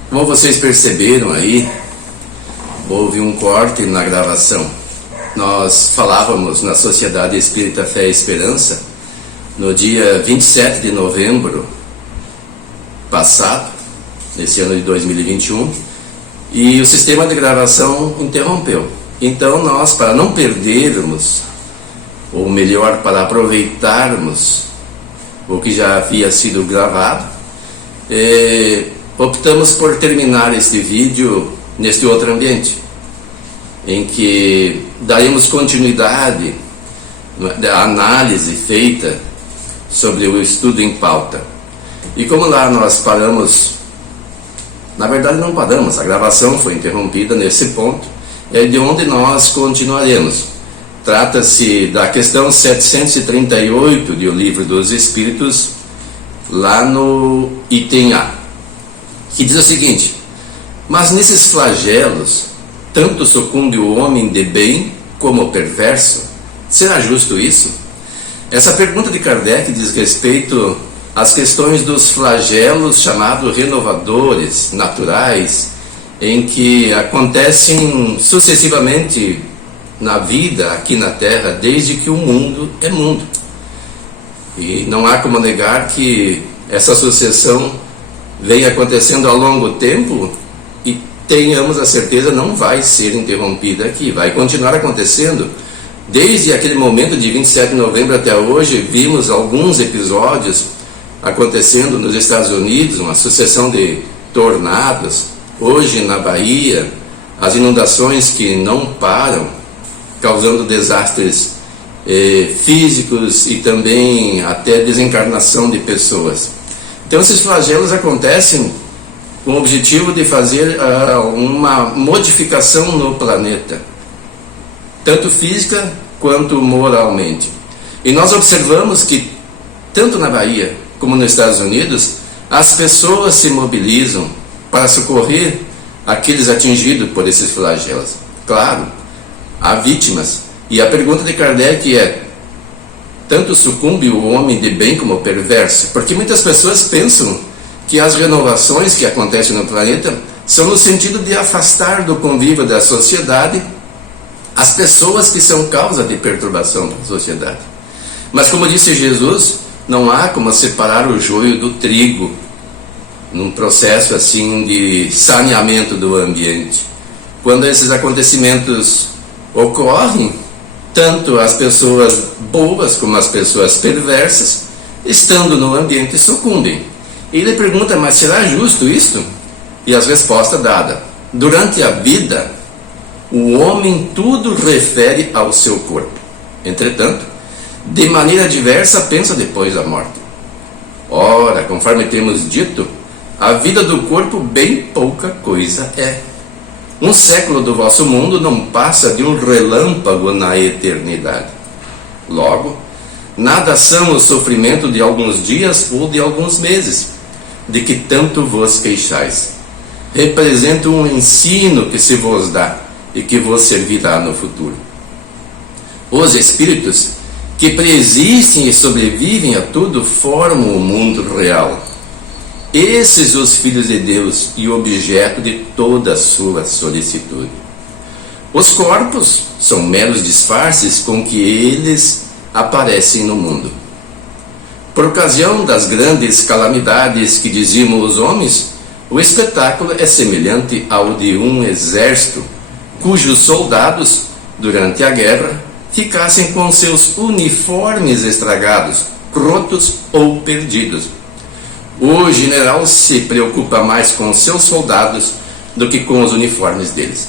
Como vocês perceberam aí, houve um corte na gravação. Nós falávamos na Sociedade Espírita Fé e Esperança no dia 27 de novembro passado, nesse ano de 2021, e o sistema de gravação interrompeu. Então nós, para não perdermos, ou melhor, para aproveitarmos o que já havia sido gravado, optamos por terminar este vídeo neste outro ambiente, em que daremos continuidade à análise feita sobre o estudo em pauta. E como lá nós paramos, na verdade não paramos, a gravação foi interrompida nesse ponto, é de onde nós continuaremos. Trata-se da questão 738 do Livro dos Espíritos, lá no item A, que diz o seguinte: mas nesses flagelos, tanto sucumbe o homem de bem como o perverso? Será justo isso? Essa pergunta de Kardec diz respeito às questões dos flagelos chamados renovadores, naturais, em que acontecem sucessivamente na vida aqui na Terra, desde que o mundo é mundo. E não há como negar que essa sucessão vem acontecendo ao longo tempo e tenhamos a certeza não vai ser interrompida aqui, vai continuar acontecendo. Desde aquele momento de 27 de novembro até hoje, vimos alguns episódios acontecendo nos Estados Unidos, uma sucessão de tornados. Hoje na Bahia, as inundações que não param, causando desastres físicos e também até desencarnação de pessoas. Então esses flagelos acontecem com o objetivo de fazer uma modificação no planeta, tanto física quanto moralmente. E nós observamos que, tanto na Bahia como nos Estados Unidos, as pessoas se mobilizam para socorrer aqueles atingidos por esses flagelos. Claro, há vítimas. E a pergunta de Kardec é: tanto sucumbe o homem de bem como o perverso? Porque muitas pessoas pensam que as renovações que acontecem no planeta são no sentido de afastar do convívio da sociedade as pessoas que são causa de perturbação da sociedade. Mas como disse Jesus, não há como separar o joio do trigo num processo assim de saneamento do ambiente. Quando esses acontecimentos ocorrem, tanto as pessoas boas como as pessoas perversas, estando no ambiente, sucumbem. E ele pergunta: mas será justo isto? E as respostas dadas: durante a vida, o homem tudo refere ao seu corpo. Entretanto, de maneira diversa pensa depois da morte. Ora, conforme temos dito, A vida do corpo bem pouca coisa é. Um século do vosso mundo não passa de um relâmpago na eternidade. Logo, nada são o sofrimento de alguns dias ou de alguns meses, de que tanto vos queixais. Representa um ensino que se vos dá e que vos servirá no futuro. Os espíritos que preexistem e sobrevivem a tudo formam o mundo real. Esses os filhos de Deus e objeto de toda a sua solicitude. Os corpos são meros disfarces com que eles aparecem no mundo. Por ocasião das grandes calamidades que dizimam os homens, o espetáculo é semelhante ao de um exército, cujos soldados, durante a guerra, ficassem com seus uniformes estragados, rotos ou perdidos. O general se preocupa mais com seus soldados do que com os uniformes deles.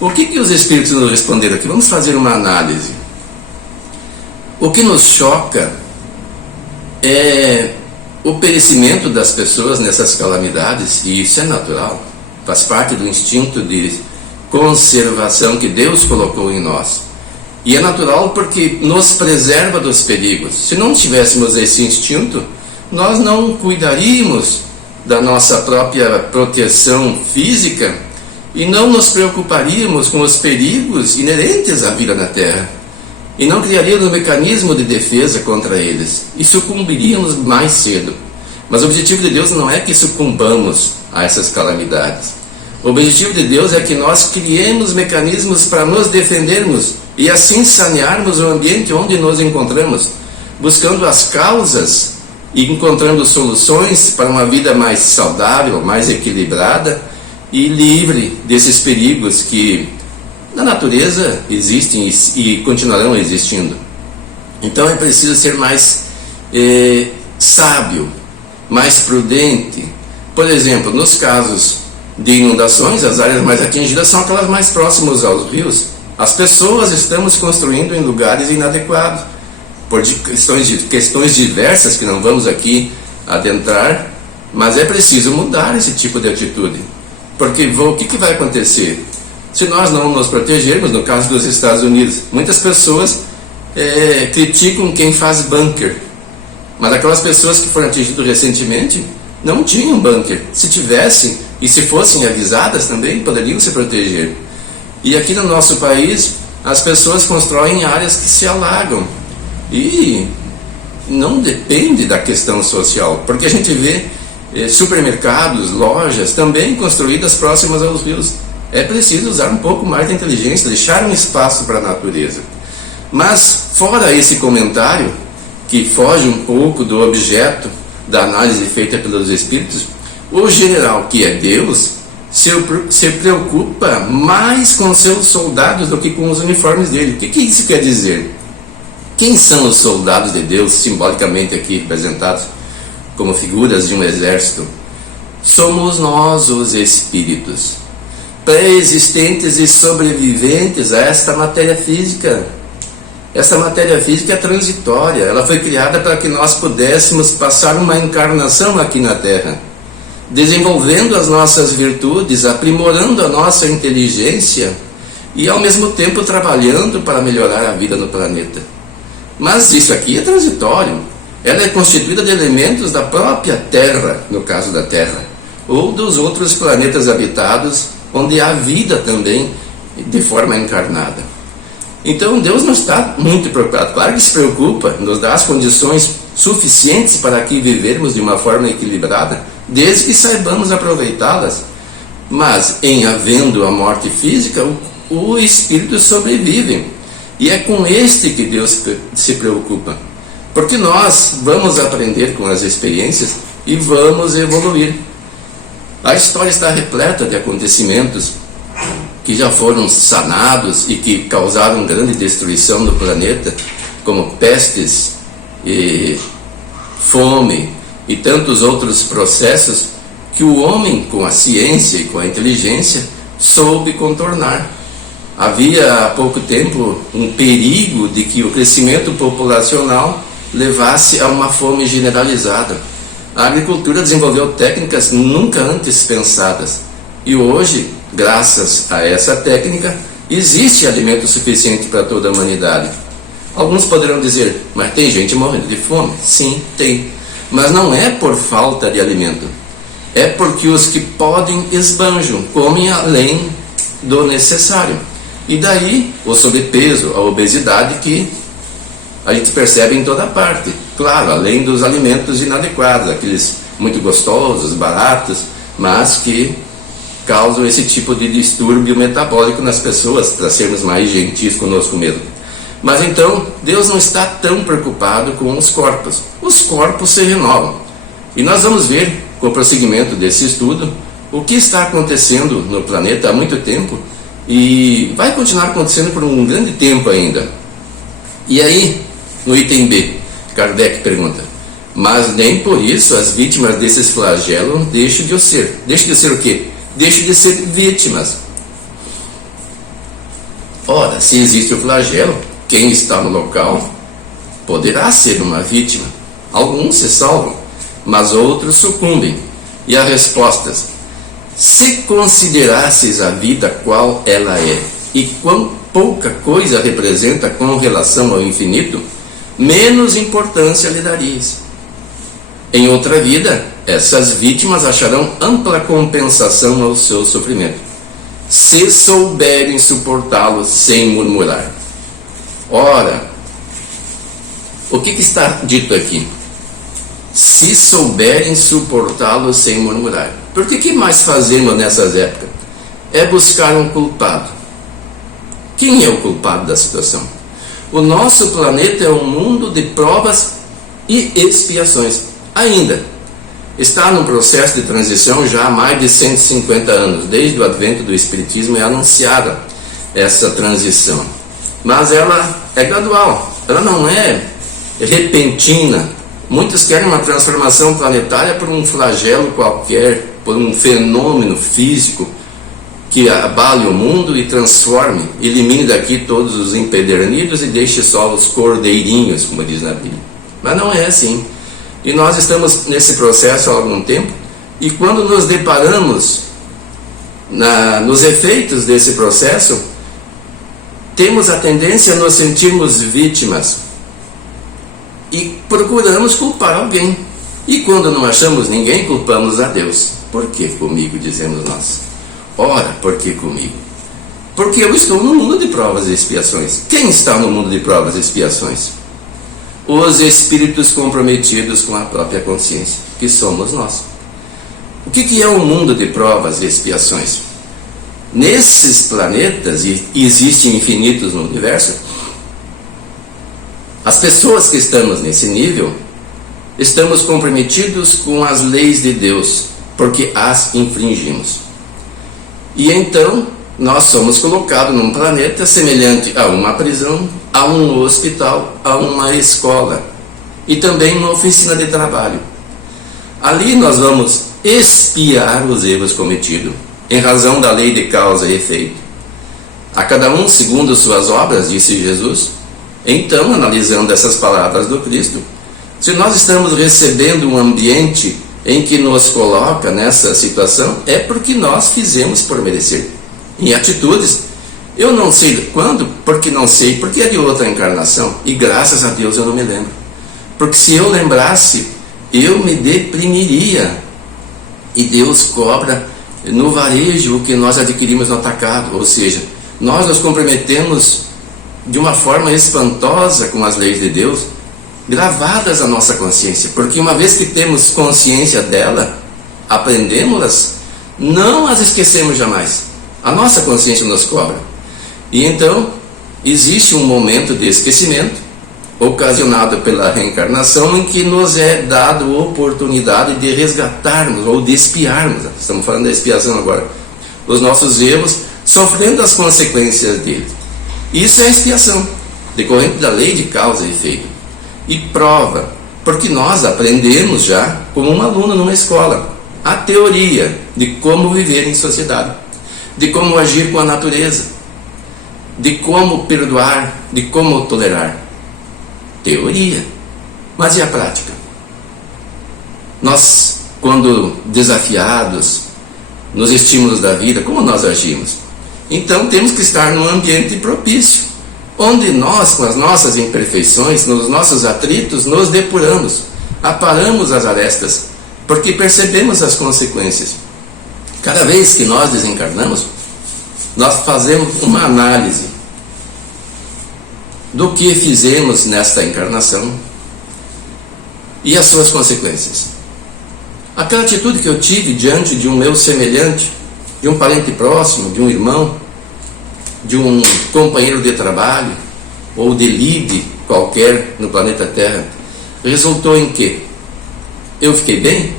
O que os espíritos nos responderam aqui? Vamos fazer uma análise. O que nos choca é o perecimento das pessoas nessas calamidades, e isso é natural, faz parte do instinto de conservação que Deus colocou em nós. E é natural porque nos preserva dos perigos. Se não tivéssemos esse instinto, nós não cuidaríamos da nossa própria proteção física e não nos preocuparíamos com os perigos inerentes à vida na Terra e não criaríamos um mecanismo de defesa contra eles e sucumbiríamos mais cedo. Mas o objetivo de Deus não é que sucumbamos a essas calamidades. O objetivo de Deus é que nós criemos mecanismos para nos defendermos e assim sanearmos o ambiente onde nos encontramos, buscando as causas e encontrando soluções para uma vida mais saudável, mais equilibrada e livre desses perigos que na natureza existem e continuarão existindo. Então é preciso ser mais sábio, mais prudente. Por exemplo, nos casos de inundações, as áreas mais atingidas são aquelas mais próximas aos rios. As pessoas estamos construindo em lugares inadequados, por questões diversas que não vamos aqui adentrar, mas é preciso mudar esse tipo de atitude. Porque o que vai acontecer? Se nós não nos protegermos, no caso dos Estados Unidos, muitas pessoas criticam quem faz bunker, mas aquelas pessoas que foram atingidas recentemente não tinham bunker. Se tivessem e se fossem avisadas também, poderiam se proteger. E aqui no nosso país, as pessoas constroem áreas que se alagam. E não depende da questão social, porque a gente vê supermercados, lojas também construídas próximas aos rios. É preciso usar um pouco mais de inteligência, deixar um espaço para a natureza. Mas, fora esse comentário, que foge um pouco do objeto da análise feita pelos espíritos, o general, que é Deus, se preocupa mais com seus soldados do que com os uniformes dele. O que isso quer dizer? Quem são os soldados de Deus, simbolicamente aqui representados como figuras de um exército? Somos nós, os espíritos, pré-existentes e sobreviventes a esta matéria física. Esta matéria física é transitória, ela foi criada para que nós pudéssemos passar uma encarnação aqui na Terra, desenvolvendo as nossas virtudes, aprimorando a nossa inteligência e ao mesmo tempo trabalhando para melhorar a vida no planeta. Mas isso aqui é transitório. Ela é constituída de elementos da própria Terra, no caso da Terra, ou dos outros planetas habitados, onde há vida também, de forma encarnada. Então Deus não está muito preocupado. Claro que se preocupa, nos dá as condições suficientes para aqui vivermos de uma forma equilibrada, desde que saibamos aproveitá-las. Mas, em havendo a morte física, o espírito sobrevive. E é com este que Deus se preocupa, porque nós vamos aprender com as experiências e vamos evoluir. A história está repleta de acontecimentos que já foram sanados e que causaram grande destruição no planeta, como pestes, e fome e tantos outros processos que o homem, com a ciência e com a inteligência, soube contornar. Havia há pouco tempo um perigo de que o crescimento populacional levasse a uma fome generalizada. a agricultura desenvolveu técnicas nunca antes pensadas. E hoje, graças a essa técnica, existe alimento suficiente para toda a humanidade. Alguns poderão dizer, mas tem gente morrendo de fome? Sim, tem. Mas não é por falta de alimento. É porque os que podem esbanjam, comem além do necessário. E daí o sobrepeso, a obesidade que a gente percebe em toda parte. Claro, além dos alimentos inadequados, aqueles muito gostosos, baratos, mas que causam esse tipo de distúrbio metabólico nas pessoas, para sermos mais gentis conosco mesmo. Mas então, Deus não está tão preocupado com os corpos. Os corpos se renovam. E nós vamos ver, com o prosseguimento desse estudo, o que está acontecendo no planeta há muito tempo e vai continuar acontecendo por um grande tempo ainda. E aí, no item B, Kardec pergunta, mas nem por isso as vítimas desses flagelos deixam de ser. Deixam de ser o quê? Deixam de ser vítimas. Ora, se existe o flagelo, quem está no local poderá ser uma vítima. Alguns se salvam, mas outros sucumbem. E a resposta: se considerasses a vida qual ela é, e quão pouca coisa representa com relação ao infinito, menos importância lhe darias. Em outra vida, essas vítimas acharão ampla compensação ao seu sofrimento, se souberem suportá-lo sem murmurar. Ora, o que está dito aqui? Se souberem suportá-lo sem murmurar. Porque o que mais fazemos nessas épocas? É buscar um culpado. Quem é o culpado da situação? O nosso planeta é um mundo de provas e expiações. Ainda está num processo de transição já há mais de 150 anos. Desde o advento do Espiritismo é anunciada essa transição. Mas ela é gradual, ela não é repentina. Muitos querem uma transformação planetária por um flagelo qualquer, por um fenômeno físico que abale o mundo e transforme, elimine daqui todos os empedernidos e deixe só os cordeirinhos, como diz na Bíblia. Mas não é assim. E nós estamos nesse processo há algum tempo, e quando nos deparamos nos efeitos desse processo, temos a tendência a nos sentirmos vítimas e procuramos culpar alguém. E quando não achamos ninguém, culpamos a Deus. Por que comigo, dizemos nós? Ora, por que comigo? Porque eu estou no mundo de provas e expiações. Quem está no mundo de provas e expiações? Os espíritos comprometidos com a própria consciência, que somos nós. O que é um mundo de provas e expiações? Nesses planetas, e existem infinitos no universo, as pessoas que estamos nesse nível, estamos comprometidos com as leis de Deus, porque as infringimos. E então, nós somos colocados num planeta semelhante a uma prisão, a um hospital, a uma escola e também uma oficina de trabalho. Ali nós vamos expiar os erros cometidos, em razão da lei de causa e efeito. A cada um segundo suas obras, disse Jesus. Então, analisando essas palavras do Cristo, se nós estamos recebendo um ambiente em que nos coloca nessa situação, é porque nós fizemos por merecer. Em atitudes, eu não sei quando, porque não sei, porque é de outra encarnação, e graças a Deus eu não me lembro. Porque se eu lembrasse, eu me deprimiria, e Deus cobra no varejo o que nós adquirimos no atacado, ou seja, nós nos comprometemos de uma forma espantosa com as leis de Deus, gravadas à nossa consciência, porque uma vez que temos consciência dela, aprendemos-las, não as esquecemos jamais. A nossa consciência nos cobra. E então, existe um momento de esquecimento, ocasionado pela reencarnação, em que nos é dado oportunidade de resgatarmos ou de expiarmos, estamos falando da expiação agora, os nossos erros, sofrendo as consequências deles. Isso é expiação, decorrente da lei de causa e efeito. E prova, porque nós aprendemos já, como um aluno numa escola, a teoria de como viver em sociedade, de como agir com a natureza, de como perdoar, de como tolerar. Teoria. Mas e a prática? Nós, quando desafiados nos estímulos da vida, como nós agimos? Então temos que estar num ambiente propício, onde nós, com as nossas imperfeições, nos nossos atritos, nos depuramos, aparamos as arestas, porque percebemos as consequências. Cada vez que nós desencarnamos, nós fazemos uma análise do que fizemos nesta encarnação e as suas consequências. Aquela atitude que eu tive diante de um meu semelhante, de um parente próximo, de um irmão, de um companheiro de trabalho ou de lide qualquer no planeta Terra, resultou em quê? Eu fiquei bem?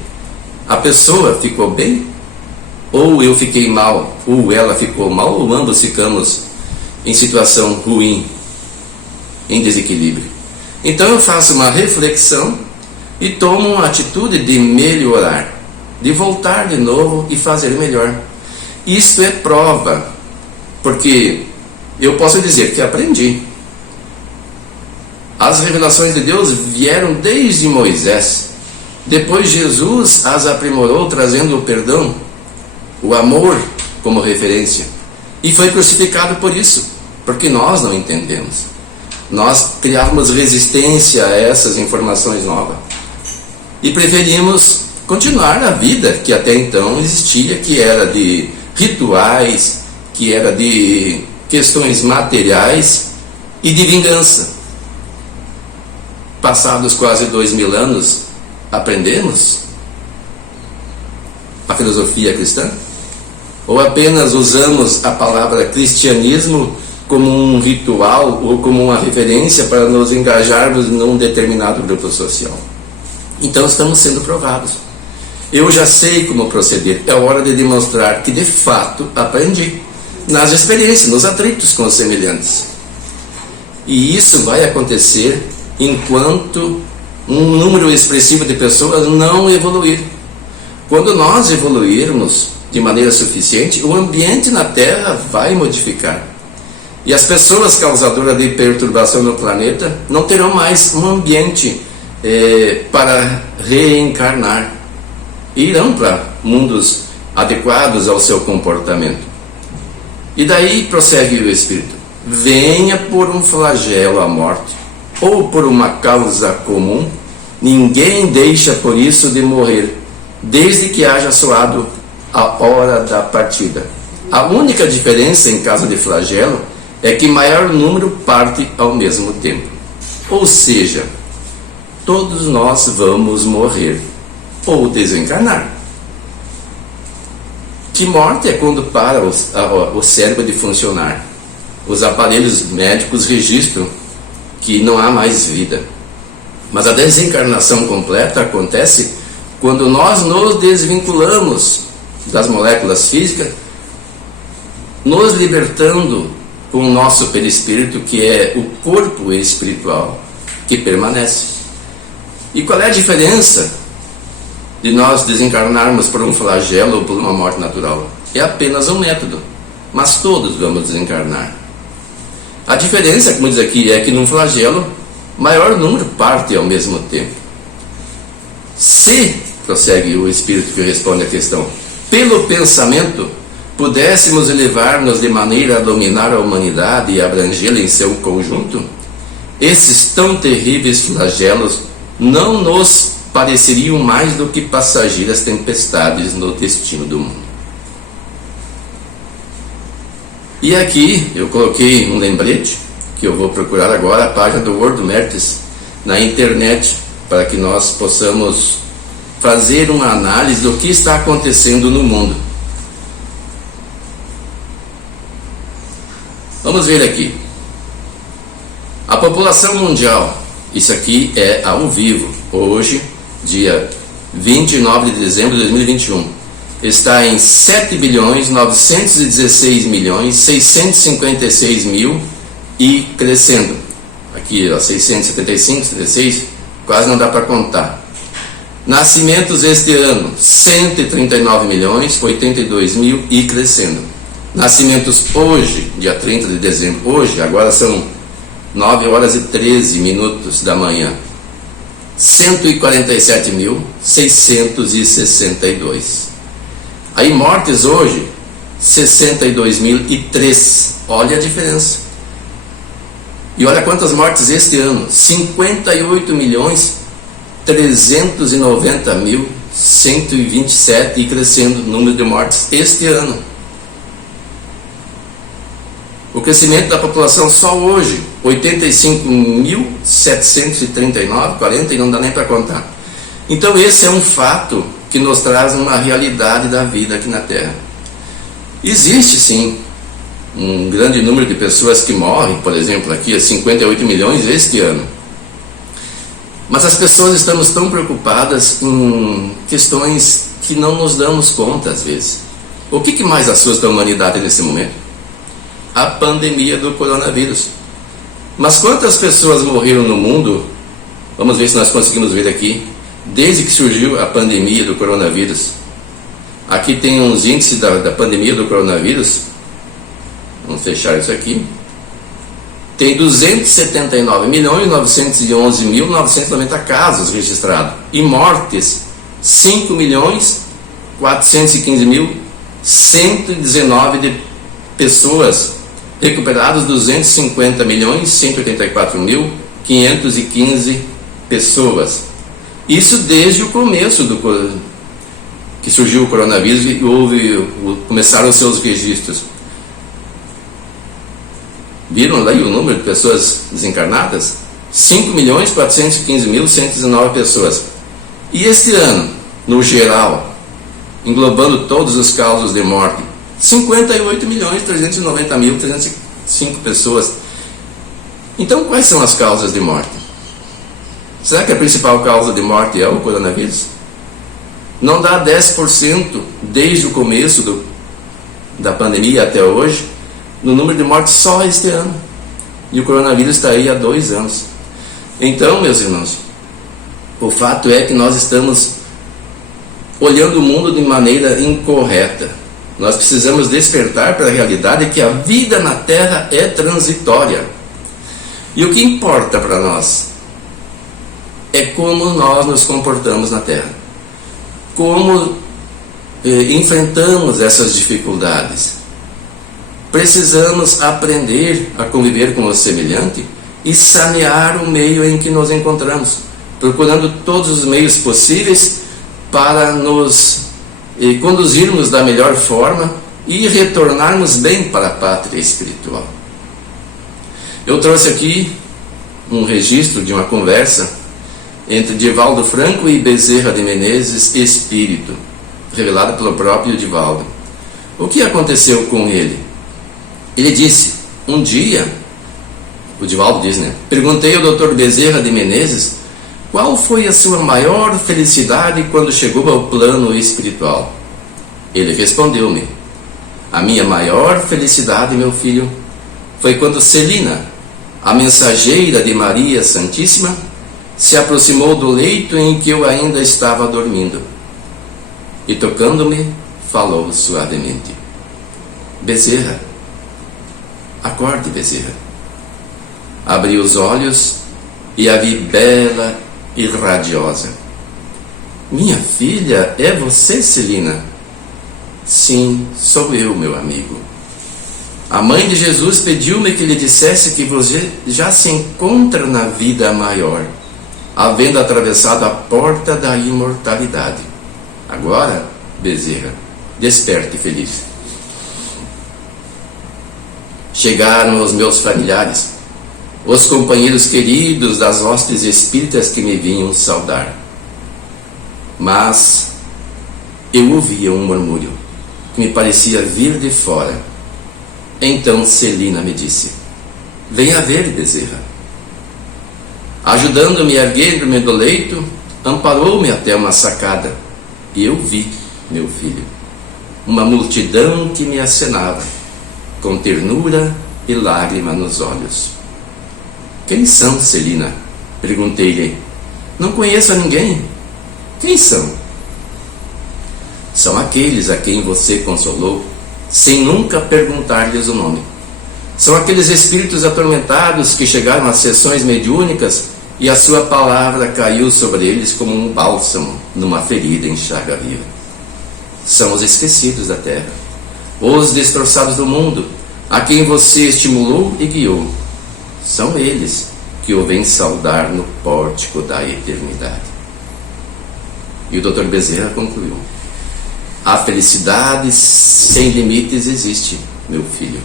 A pessoa ficou bem? Ou eu fiquei mal? Ou ela ficou mal? Ou ambos ficamos em situação ruim, em desequilíbrio? Então eu faço uma reflexão e tomo uma atitude de melhorar, de voltar de novo e fazer melhor. Isto é prova, porque eu posso dizer que aprendi. As revelações de Deus vieram desde Moisés. Depois Jesus as aprimorou, trazendo o perdão, o amor como referência. E foi crucificado por isso, porque nós não entendemos. Nós criávamos resistência a essas informações novas e preferimos continuar a vida que até então existia, que era de rituais, que era de questões materiais e de vingança. Passados quase 2000 anos, aprendemos a filosofia cristã? Ou apenas usamos a palavra cristianismo como um ritual ou como uma referência para nos engajarmos num determinado grupo social? Então estamos sendo provados. Eu já sei como proceder. É hora de demonstrar que de fato aprendi nas experiências, nos atritos com os semelhantes. E isso vai acontecer enquanto um número expressivo de pessoas não evoluir. Quando nós evoluirmos de maneira suficiente, o ambiente na Terra vai modificar. E as pessoas causadoras de perturbação no planeta não terão mais um ambiente para reencarnar. Irão para mundos adequados ao seu comportamento. E daí prossegue o Espírito: venha por um flagelo a morte, ou por uma causa comum, ninguém deixa por isso de morrer, desde que haja soado a hora da partida. A única diferença em caso de flagelo é que maior número parte ao mesmo tempo. Ou seja, todos nós vamos morrer ou desencarnar. Que morte é quando para o cérebro de funcionar. Os aparelhos médicos registram que não há mais vida. Mas a desencarnação completa acontece quando nós nos desvinculamos das moléculas físicas, nos libertando com o nosso perispírito, que é o corpo espiritual que permanece. E qual é a diferença de nós desencarnarmos por um flagelo ou por uma morte natural? É apenas um método, mas todos vamos desencarnar. A diferença, como diz aqui, é que num flagelo, maior número parte ao mesmo tempo. Se, prossegue o Espírito que responde à questão, pelo pensamento pudéssemos elevar-nos de maneira a dominar a humanidade e abrangê-la em seu conjunto, esses tão terríveis flagelos não nos pareceriam mais do que passageiras tempestades no destino do mundo. E aqui eu coloquei um lembrete, que eu vou procurar agora a página do World Mertes na internet, para que nós possamos fazer uma análise do que está acontecendo no mundo. Vamos ver aqui. A população mundial, isso aqui é ao vivo, hoje, dia 29 de dezembro de 2021, está em 7.916.656.000 e crescendo. Aqui, ó, 675, 76, quase não dá para contar. Nascimentos este ano, 139.082.000 e crescendo. Nascimentos hoje, dia 30 de dezembro, hoje, agora são 9 horas e 13 minutos da manhã. 147.662. Aí mortes hoje, 62.003. Olha a diferença. E olha quantas mortes este ano, 58.390.127 e crescendo o número de mortes este ano. O crescimento da população só hoje, 85.739, 40 e não dá nem para contar. Então esse é um fato que nos traz uma realidade da vida aqui na Terra. Existe sim um grande número de pessoas que morrem, por exemplo, aqui 58 milhões este ano. Mas as pessoas estamos tão preocupadas em questões que não nos damos conta às vezes. O que mais assusta a humanidade nesse momento? A pandemia do coronavírus. Mas quantas pessoas morreram no mundo? Vamos ver se nós conseguimos ver aqui. Desde que surgiu a pandemia do coronavírus. Aqui tem uns índices da pandemia do coronavírus. Vamos fechar isso aqui. Tem 279.911.990 casos registrados. E mortes, 5.415.119 de pessoas. Recuperados 250.184.515 pessoas. Isso desde o começo que surgiu o coronavírus e começaram os seus registros. Viram lá o número de pessoas desencarnadas? 5.415.119 pessoas. E este ano, no geral, englobando todos os casos de morte, 58.390.305 pessoas. Então, quais são as causas de morte? Será que a principal causa de morte é o coronavírus? Não dá 10% desde o começo da pandemia até hoje, no número de mortes só este ano. E o coronavírus está aí há 2 anos. Então, meus irmãos, o fato é que nós estamos olhando o mundo de maneira incorreta. Nós precisamos despertar para a realidade que a vida na Terra é transitória. E o que importa para nós é como nós nos comportamos na Terra. Como enfrentamos essas dificuldades. Precisamos aprender a conviver com o semelhante e sanear o meio em que nos encontramos, procurando todos os meios possíveis para nos conduzirmos da melhor forma e retornarmos bem para a pátria espiritual. Eu trouxe aqui um registro de uma conversa entre Divaldo Franco e Bezerra de Menezes, espírito, revelada pelo próprio Divaldo. O que aconteceu com ele? Ele disse, um dia, o Divaldo diz, perguntei ao Dr. Bezerra de Menezes qual foi a sua maior felicidade quando chegou ao plano espiritual. Ele respondeu-me, a minha maior felicidade, meu filho, foi quando Celina, a mensageira de Maria Santíssima, se aproximou do leito em que eu ainda estava dormindo e, tocando-me, falou suavemente, Bezerra, acorde, Bezerra. Abri os olhos e a vi bela e radiosa. Minha filha, é você, Celina? Sim, sou eu, meu amigo. A mãe de Jesus pediu-me que lhe dissesse que você já se encontra na vida maior, havendo atravessado a porta da imortalidade. Agora, Bezerra, desperte feliz. Chegaram os meus familiares, os companheiros queridos das hostes espíritas que me vinham saudar. Mas eu ouvia um murmúrio que me parecia vir de fora. Então Celina me disse, venha ver, Bezerra. Ajudando-me a erguer-me do leito, amparou-me até uma sacada, e eu vi, meu filho, uma multidão que me acenava, com ternura e lágrima nos olhos. Quem são, Celina? Perguntei-lhe. Não conheço a ninguém. Quem são? São aqueles a quem você consolou, sem nunca perguntar-lhes o nome. São aqueles espíritos atormentados que chegaram às sessões mediúnicas e a sua palavra caiu sobre eles como um bálsamo numa ferida em chaga viva. São os esquecidos da terra, os destroçados do mundo, a quem você estimulou e guiou. São eles que o vêm saudar no pórtico da eternidade. E o Dr. Bezerra concluiu: a felicidade sem limites existe, meu filho,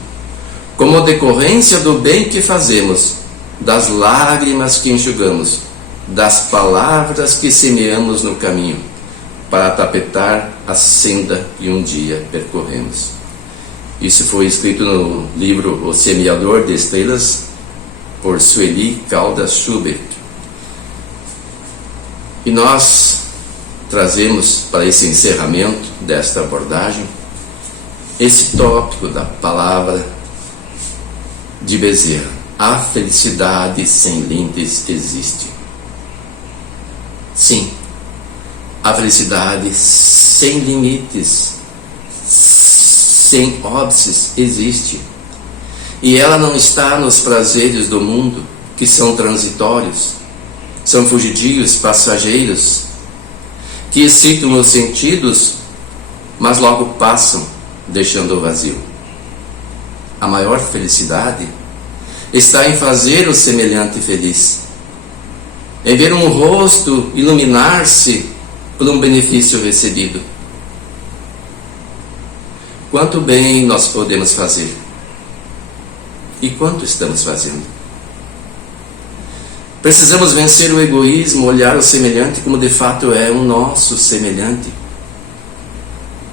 como decorrência do bem que fazemos, das lágrimas que enxugamos, das palavras que semeamos no caminho, para tapetar a senda que um dia percorremos. Isso foi escrito no livro O Semeador de Estrelas, por Sueli Caldas Schubert. E nós trazemos para esse encerramento desta abordagem esse tópico da palavra de Bezerra: a felicidade sem limites existe. Sim, a felicidade sem limites, sem óbices existe. E ela não está nos prazeres do mundo, que são transitórios, são fugidios, passageiros, que excitam os sentidos, mas logo passam, deixando o vazio. A maior felicidade está em fazer o semelhante feliz, em ver um rosto iluminar-se por um benefício recebido. Quanto bem nós podemos fazer? E quanto estamos fazendo? Precisamos vencer o egoísmo, olhar o semelhante como de fato é um nosso semelhante,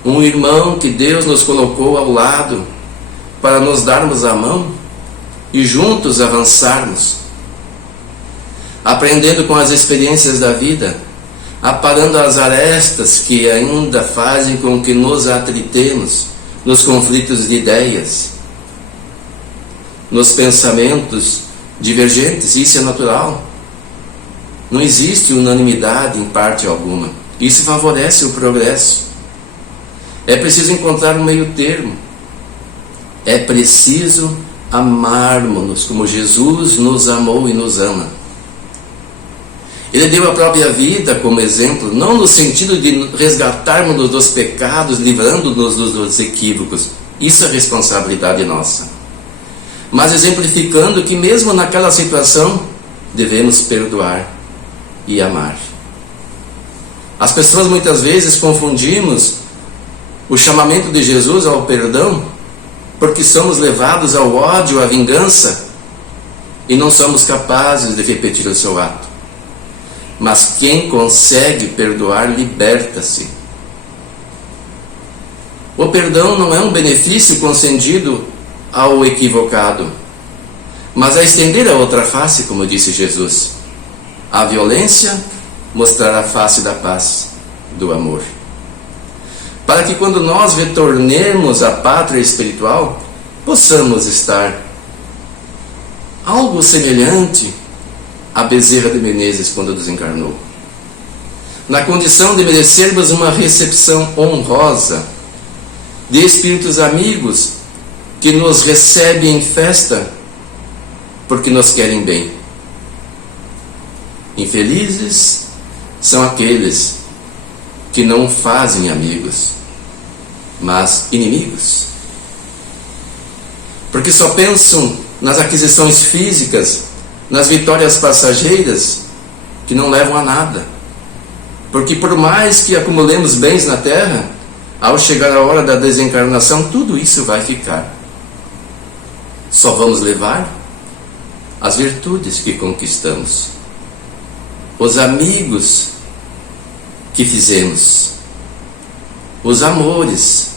um irmão que Deus nos colocou ao lado para nos darmos a mão e juntos avançarmos, aprendendo com as experiências da vida, aparando as arestas que ainda fazem com que nos atritemos nos conflitos de ideias, nos pensamentos divergentes. Isso é natural. Não existe unanimidade em parte alguma. Isso favorece o progresso. É preciso encontrar um meio termo. É preciso amarmos-nos como Jesus nos amou e nos ama. Ele deu a própria vida como exemplo, não no sentido de resgatarmos-nos dos pecados, livrando-nos dos equívocos. Isso é responsabilidade nossa. Mas exemplificando que mesmo naquela situação devemos perdoar e amar. As pessoas muitas vezes confundimos o chamamento de Jesus ao perdão, porque somos levados ao ódio, à vingança, e não somos capazes de repetir o seu ato. Mas quem consegue perdoar liberta-se. O perdão não é um benefício concedido ao equivocado, mas a estender a outra face, como disse Jesus. A violência mostrar a face da paz, do amor. Para que quando nós retornemos à pátria espiritual, possamos estar algo semelhante a Bezerra de Menezes quando desencarnou, na condição de merecermos uma recepção honrosa de espíritos amigos que nos recebem em festa porque nos querem bem. Infelizes são aqueles que não fazem amigos, mas inimigos, porque só pensam nas aquisições físicas, nas vitórias passageiras que não levam a nada. Porque por mais que acumulemos bens na terra, ao chegar a hora da desencarnação, tudo isso vai ficar. Só vamos levar as virtudes que conquistamos, os amigos que fizemos, os amores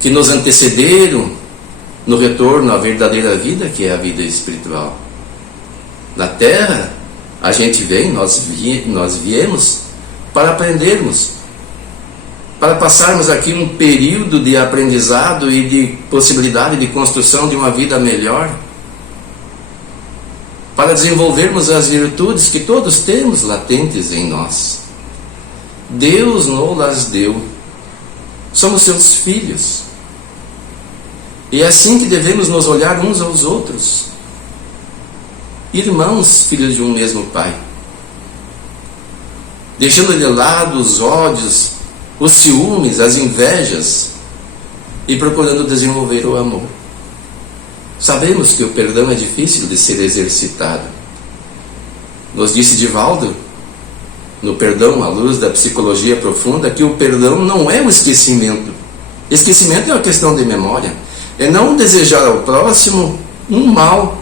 que nos antecederam no retorno à verdadeira vida, que é a vida espiritual. Na terra, a gente vem, nós viemos para aprendermos, para passarmos aqui um período de aprendizado e de possibilidade de construção de uma vida melhor, para desenvolvermos as virtudes que todos temos latentes em nós. Deus nos las deu, somos seus filhos, e é assim que devemos nos olhar uns aos outros, irmãos, filhos de um mesmo Pai. deixando de lado os ódios, os ciúmes, as invejas e procurando desenvolver o amor. Sabemos que o perdão é difícil de ser exercitado. Nos disse Divaldo, no Perdão à Luz da Psicologia Profunda, que o perdão não é o esquecimento. Esquecimento é uma questão de memória. É não desejar ao próximo um mal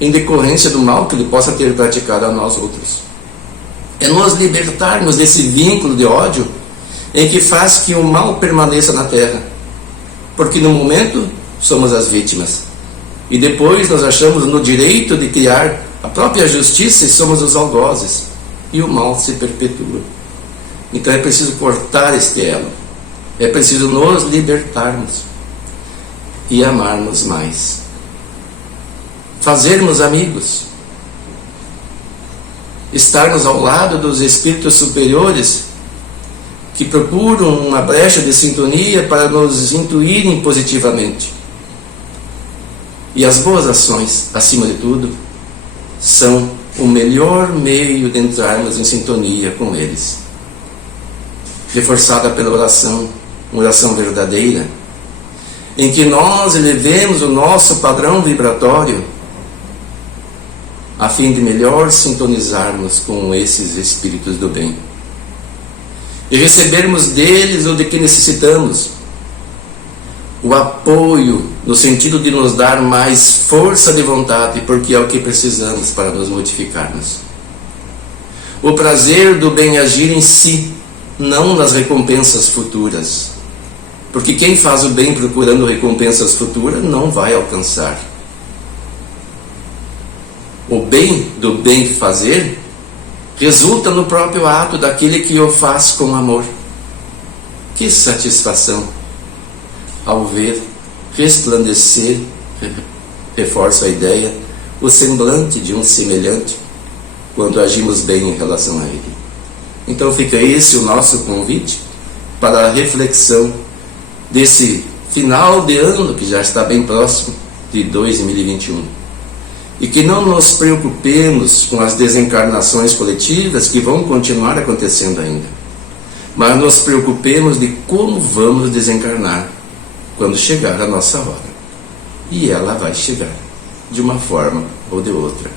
em decorrência do mal que ele possa ter praticado a nós outros. É nos libertarmos desse vínculo de ódio em que faz que o mal permaneça na terra. Porque no momento somos as vítimas. E depois nos achamos no direito de criar a própria justiça e somos os algozes. E o mal se perpetua. Então é preciso cortar este elo. É preciso nos libertarmos e amarmos mais. Fazermos amigos. Estarmos ao lado dos espíritos superiores que procuram uma brecha de sintonia para nos intuírem positivamente. E as boas ações, acima de tudo, são o melhor meio de entrarmos em sintonia com eles. Reforçada pela oração, uma oração verdadeira, em que nós elevemos o nosso padrão vibratório a fim de melhor sintonizarmos com esses espíritos do bem e recebermos deles o de que necessitamos, o apoio no sentido de nos dar mais força de vontade, porque é o que precisamos para nos modificarmos, o prazer do bem agir em si, não nas recompensas futuras, porque quem faz o bem procurando recompensas futuras não vai alcançar. O bem do bem fazer resulta no próprio ato daquele que o faz com amor. Que satisfação ao ver resplandecer, reforço a ideia, o semblante de um semelhante quando agimos bem em relação a ele. Então fica esse o nosso convite para a reflexão desse final de ano que já está bem próximo de 2021. E que não nos preocupemos com as desencarnações coletivas que vão continuar acontecendo ainda, mas nos preocupemos de como vamos desencarnar quando chegar a nossa hora. E ela vai chegar, de uma forma ou de outra.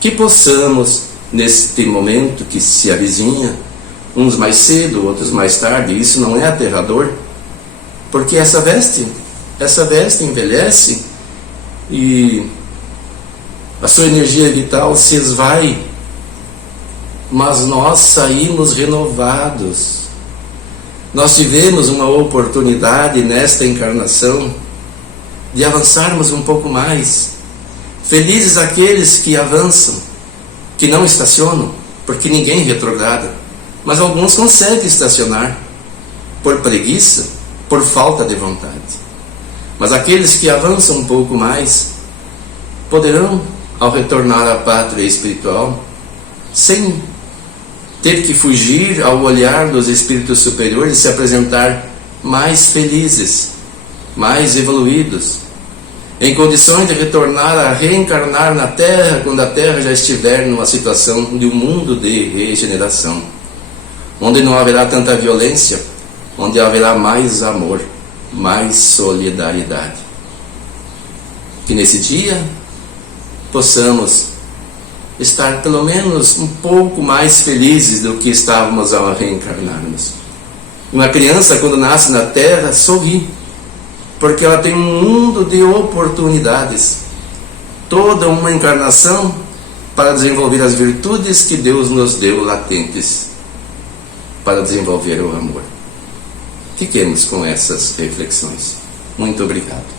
Que possamos, neste momento que se avizinha, uns mais cedo, outros mais tarde, isso não é aterrador, porque essa veste envelhece e a sua energia vital se esvai, mas nós saímos renovados. Nós tivemos uma oportunidade nesta encarnação de avançarmos um pouco mais. Felizes aqueles que avançam, que não estacionam, porque ninguém retrograda, mas alguns conseguem estacionar por preguiça, por falta de vontade. Mas aqueles que avançam um pouco mais poderão, ao retornar à pátria espiritual, sem ter que fugir ao olhar dos espíritos superiores, se apresentar mais felizes, mais evoluídos, em condições de retornar a reencarnar na Terra, quando a Terra já estiver numa situação de um mundo de regeneração, onde não haverá tanta violência, onde haverá mais amor, mais solidariedade. Que nesse dia possamos estar pelo menos um pouco mais felizes do que estávamos ao reencarnarmos. Uma criança, quando nasce na Terra, sorri, porque ela tem um mundo de oportunidades, toda uma encarnação para desenvolver as virtudes que Deus nos deu latentes, para desenvolver o amor. Fiquemos com essas reflexões. Muito obrigado.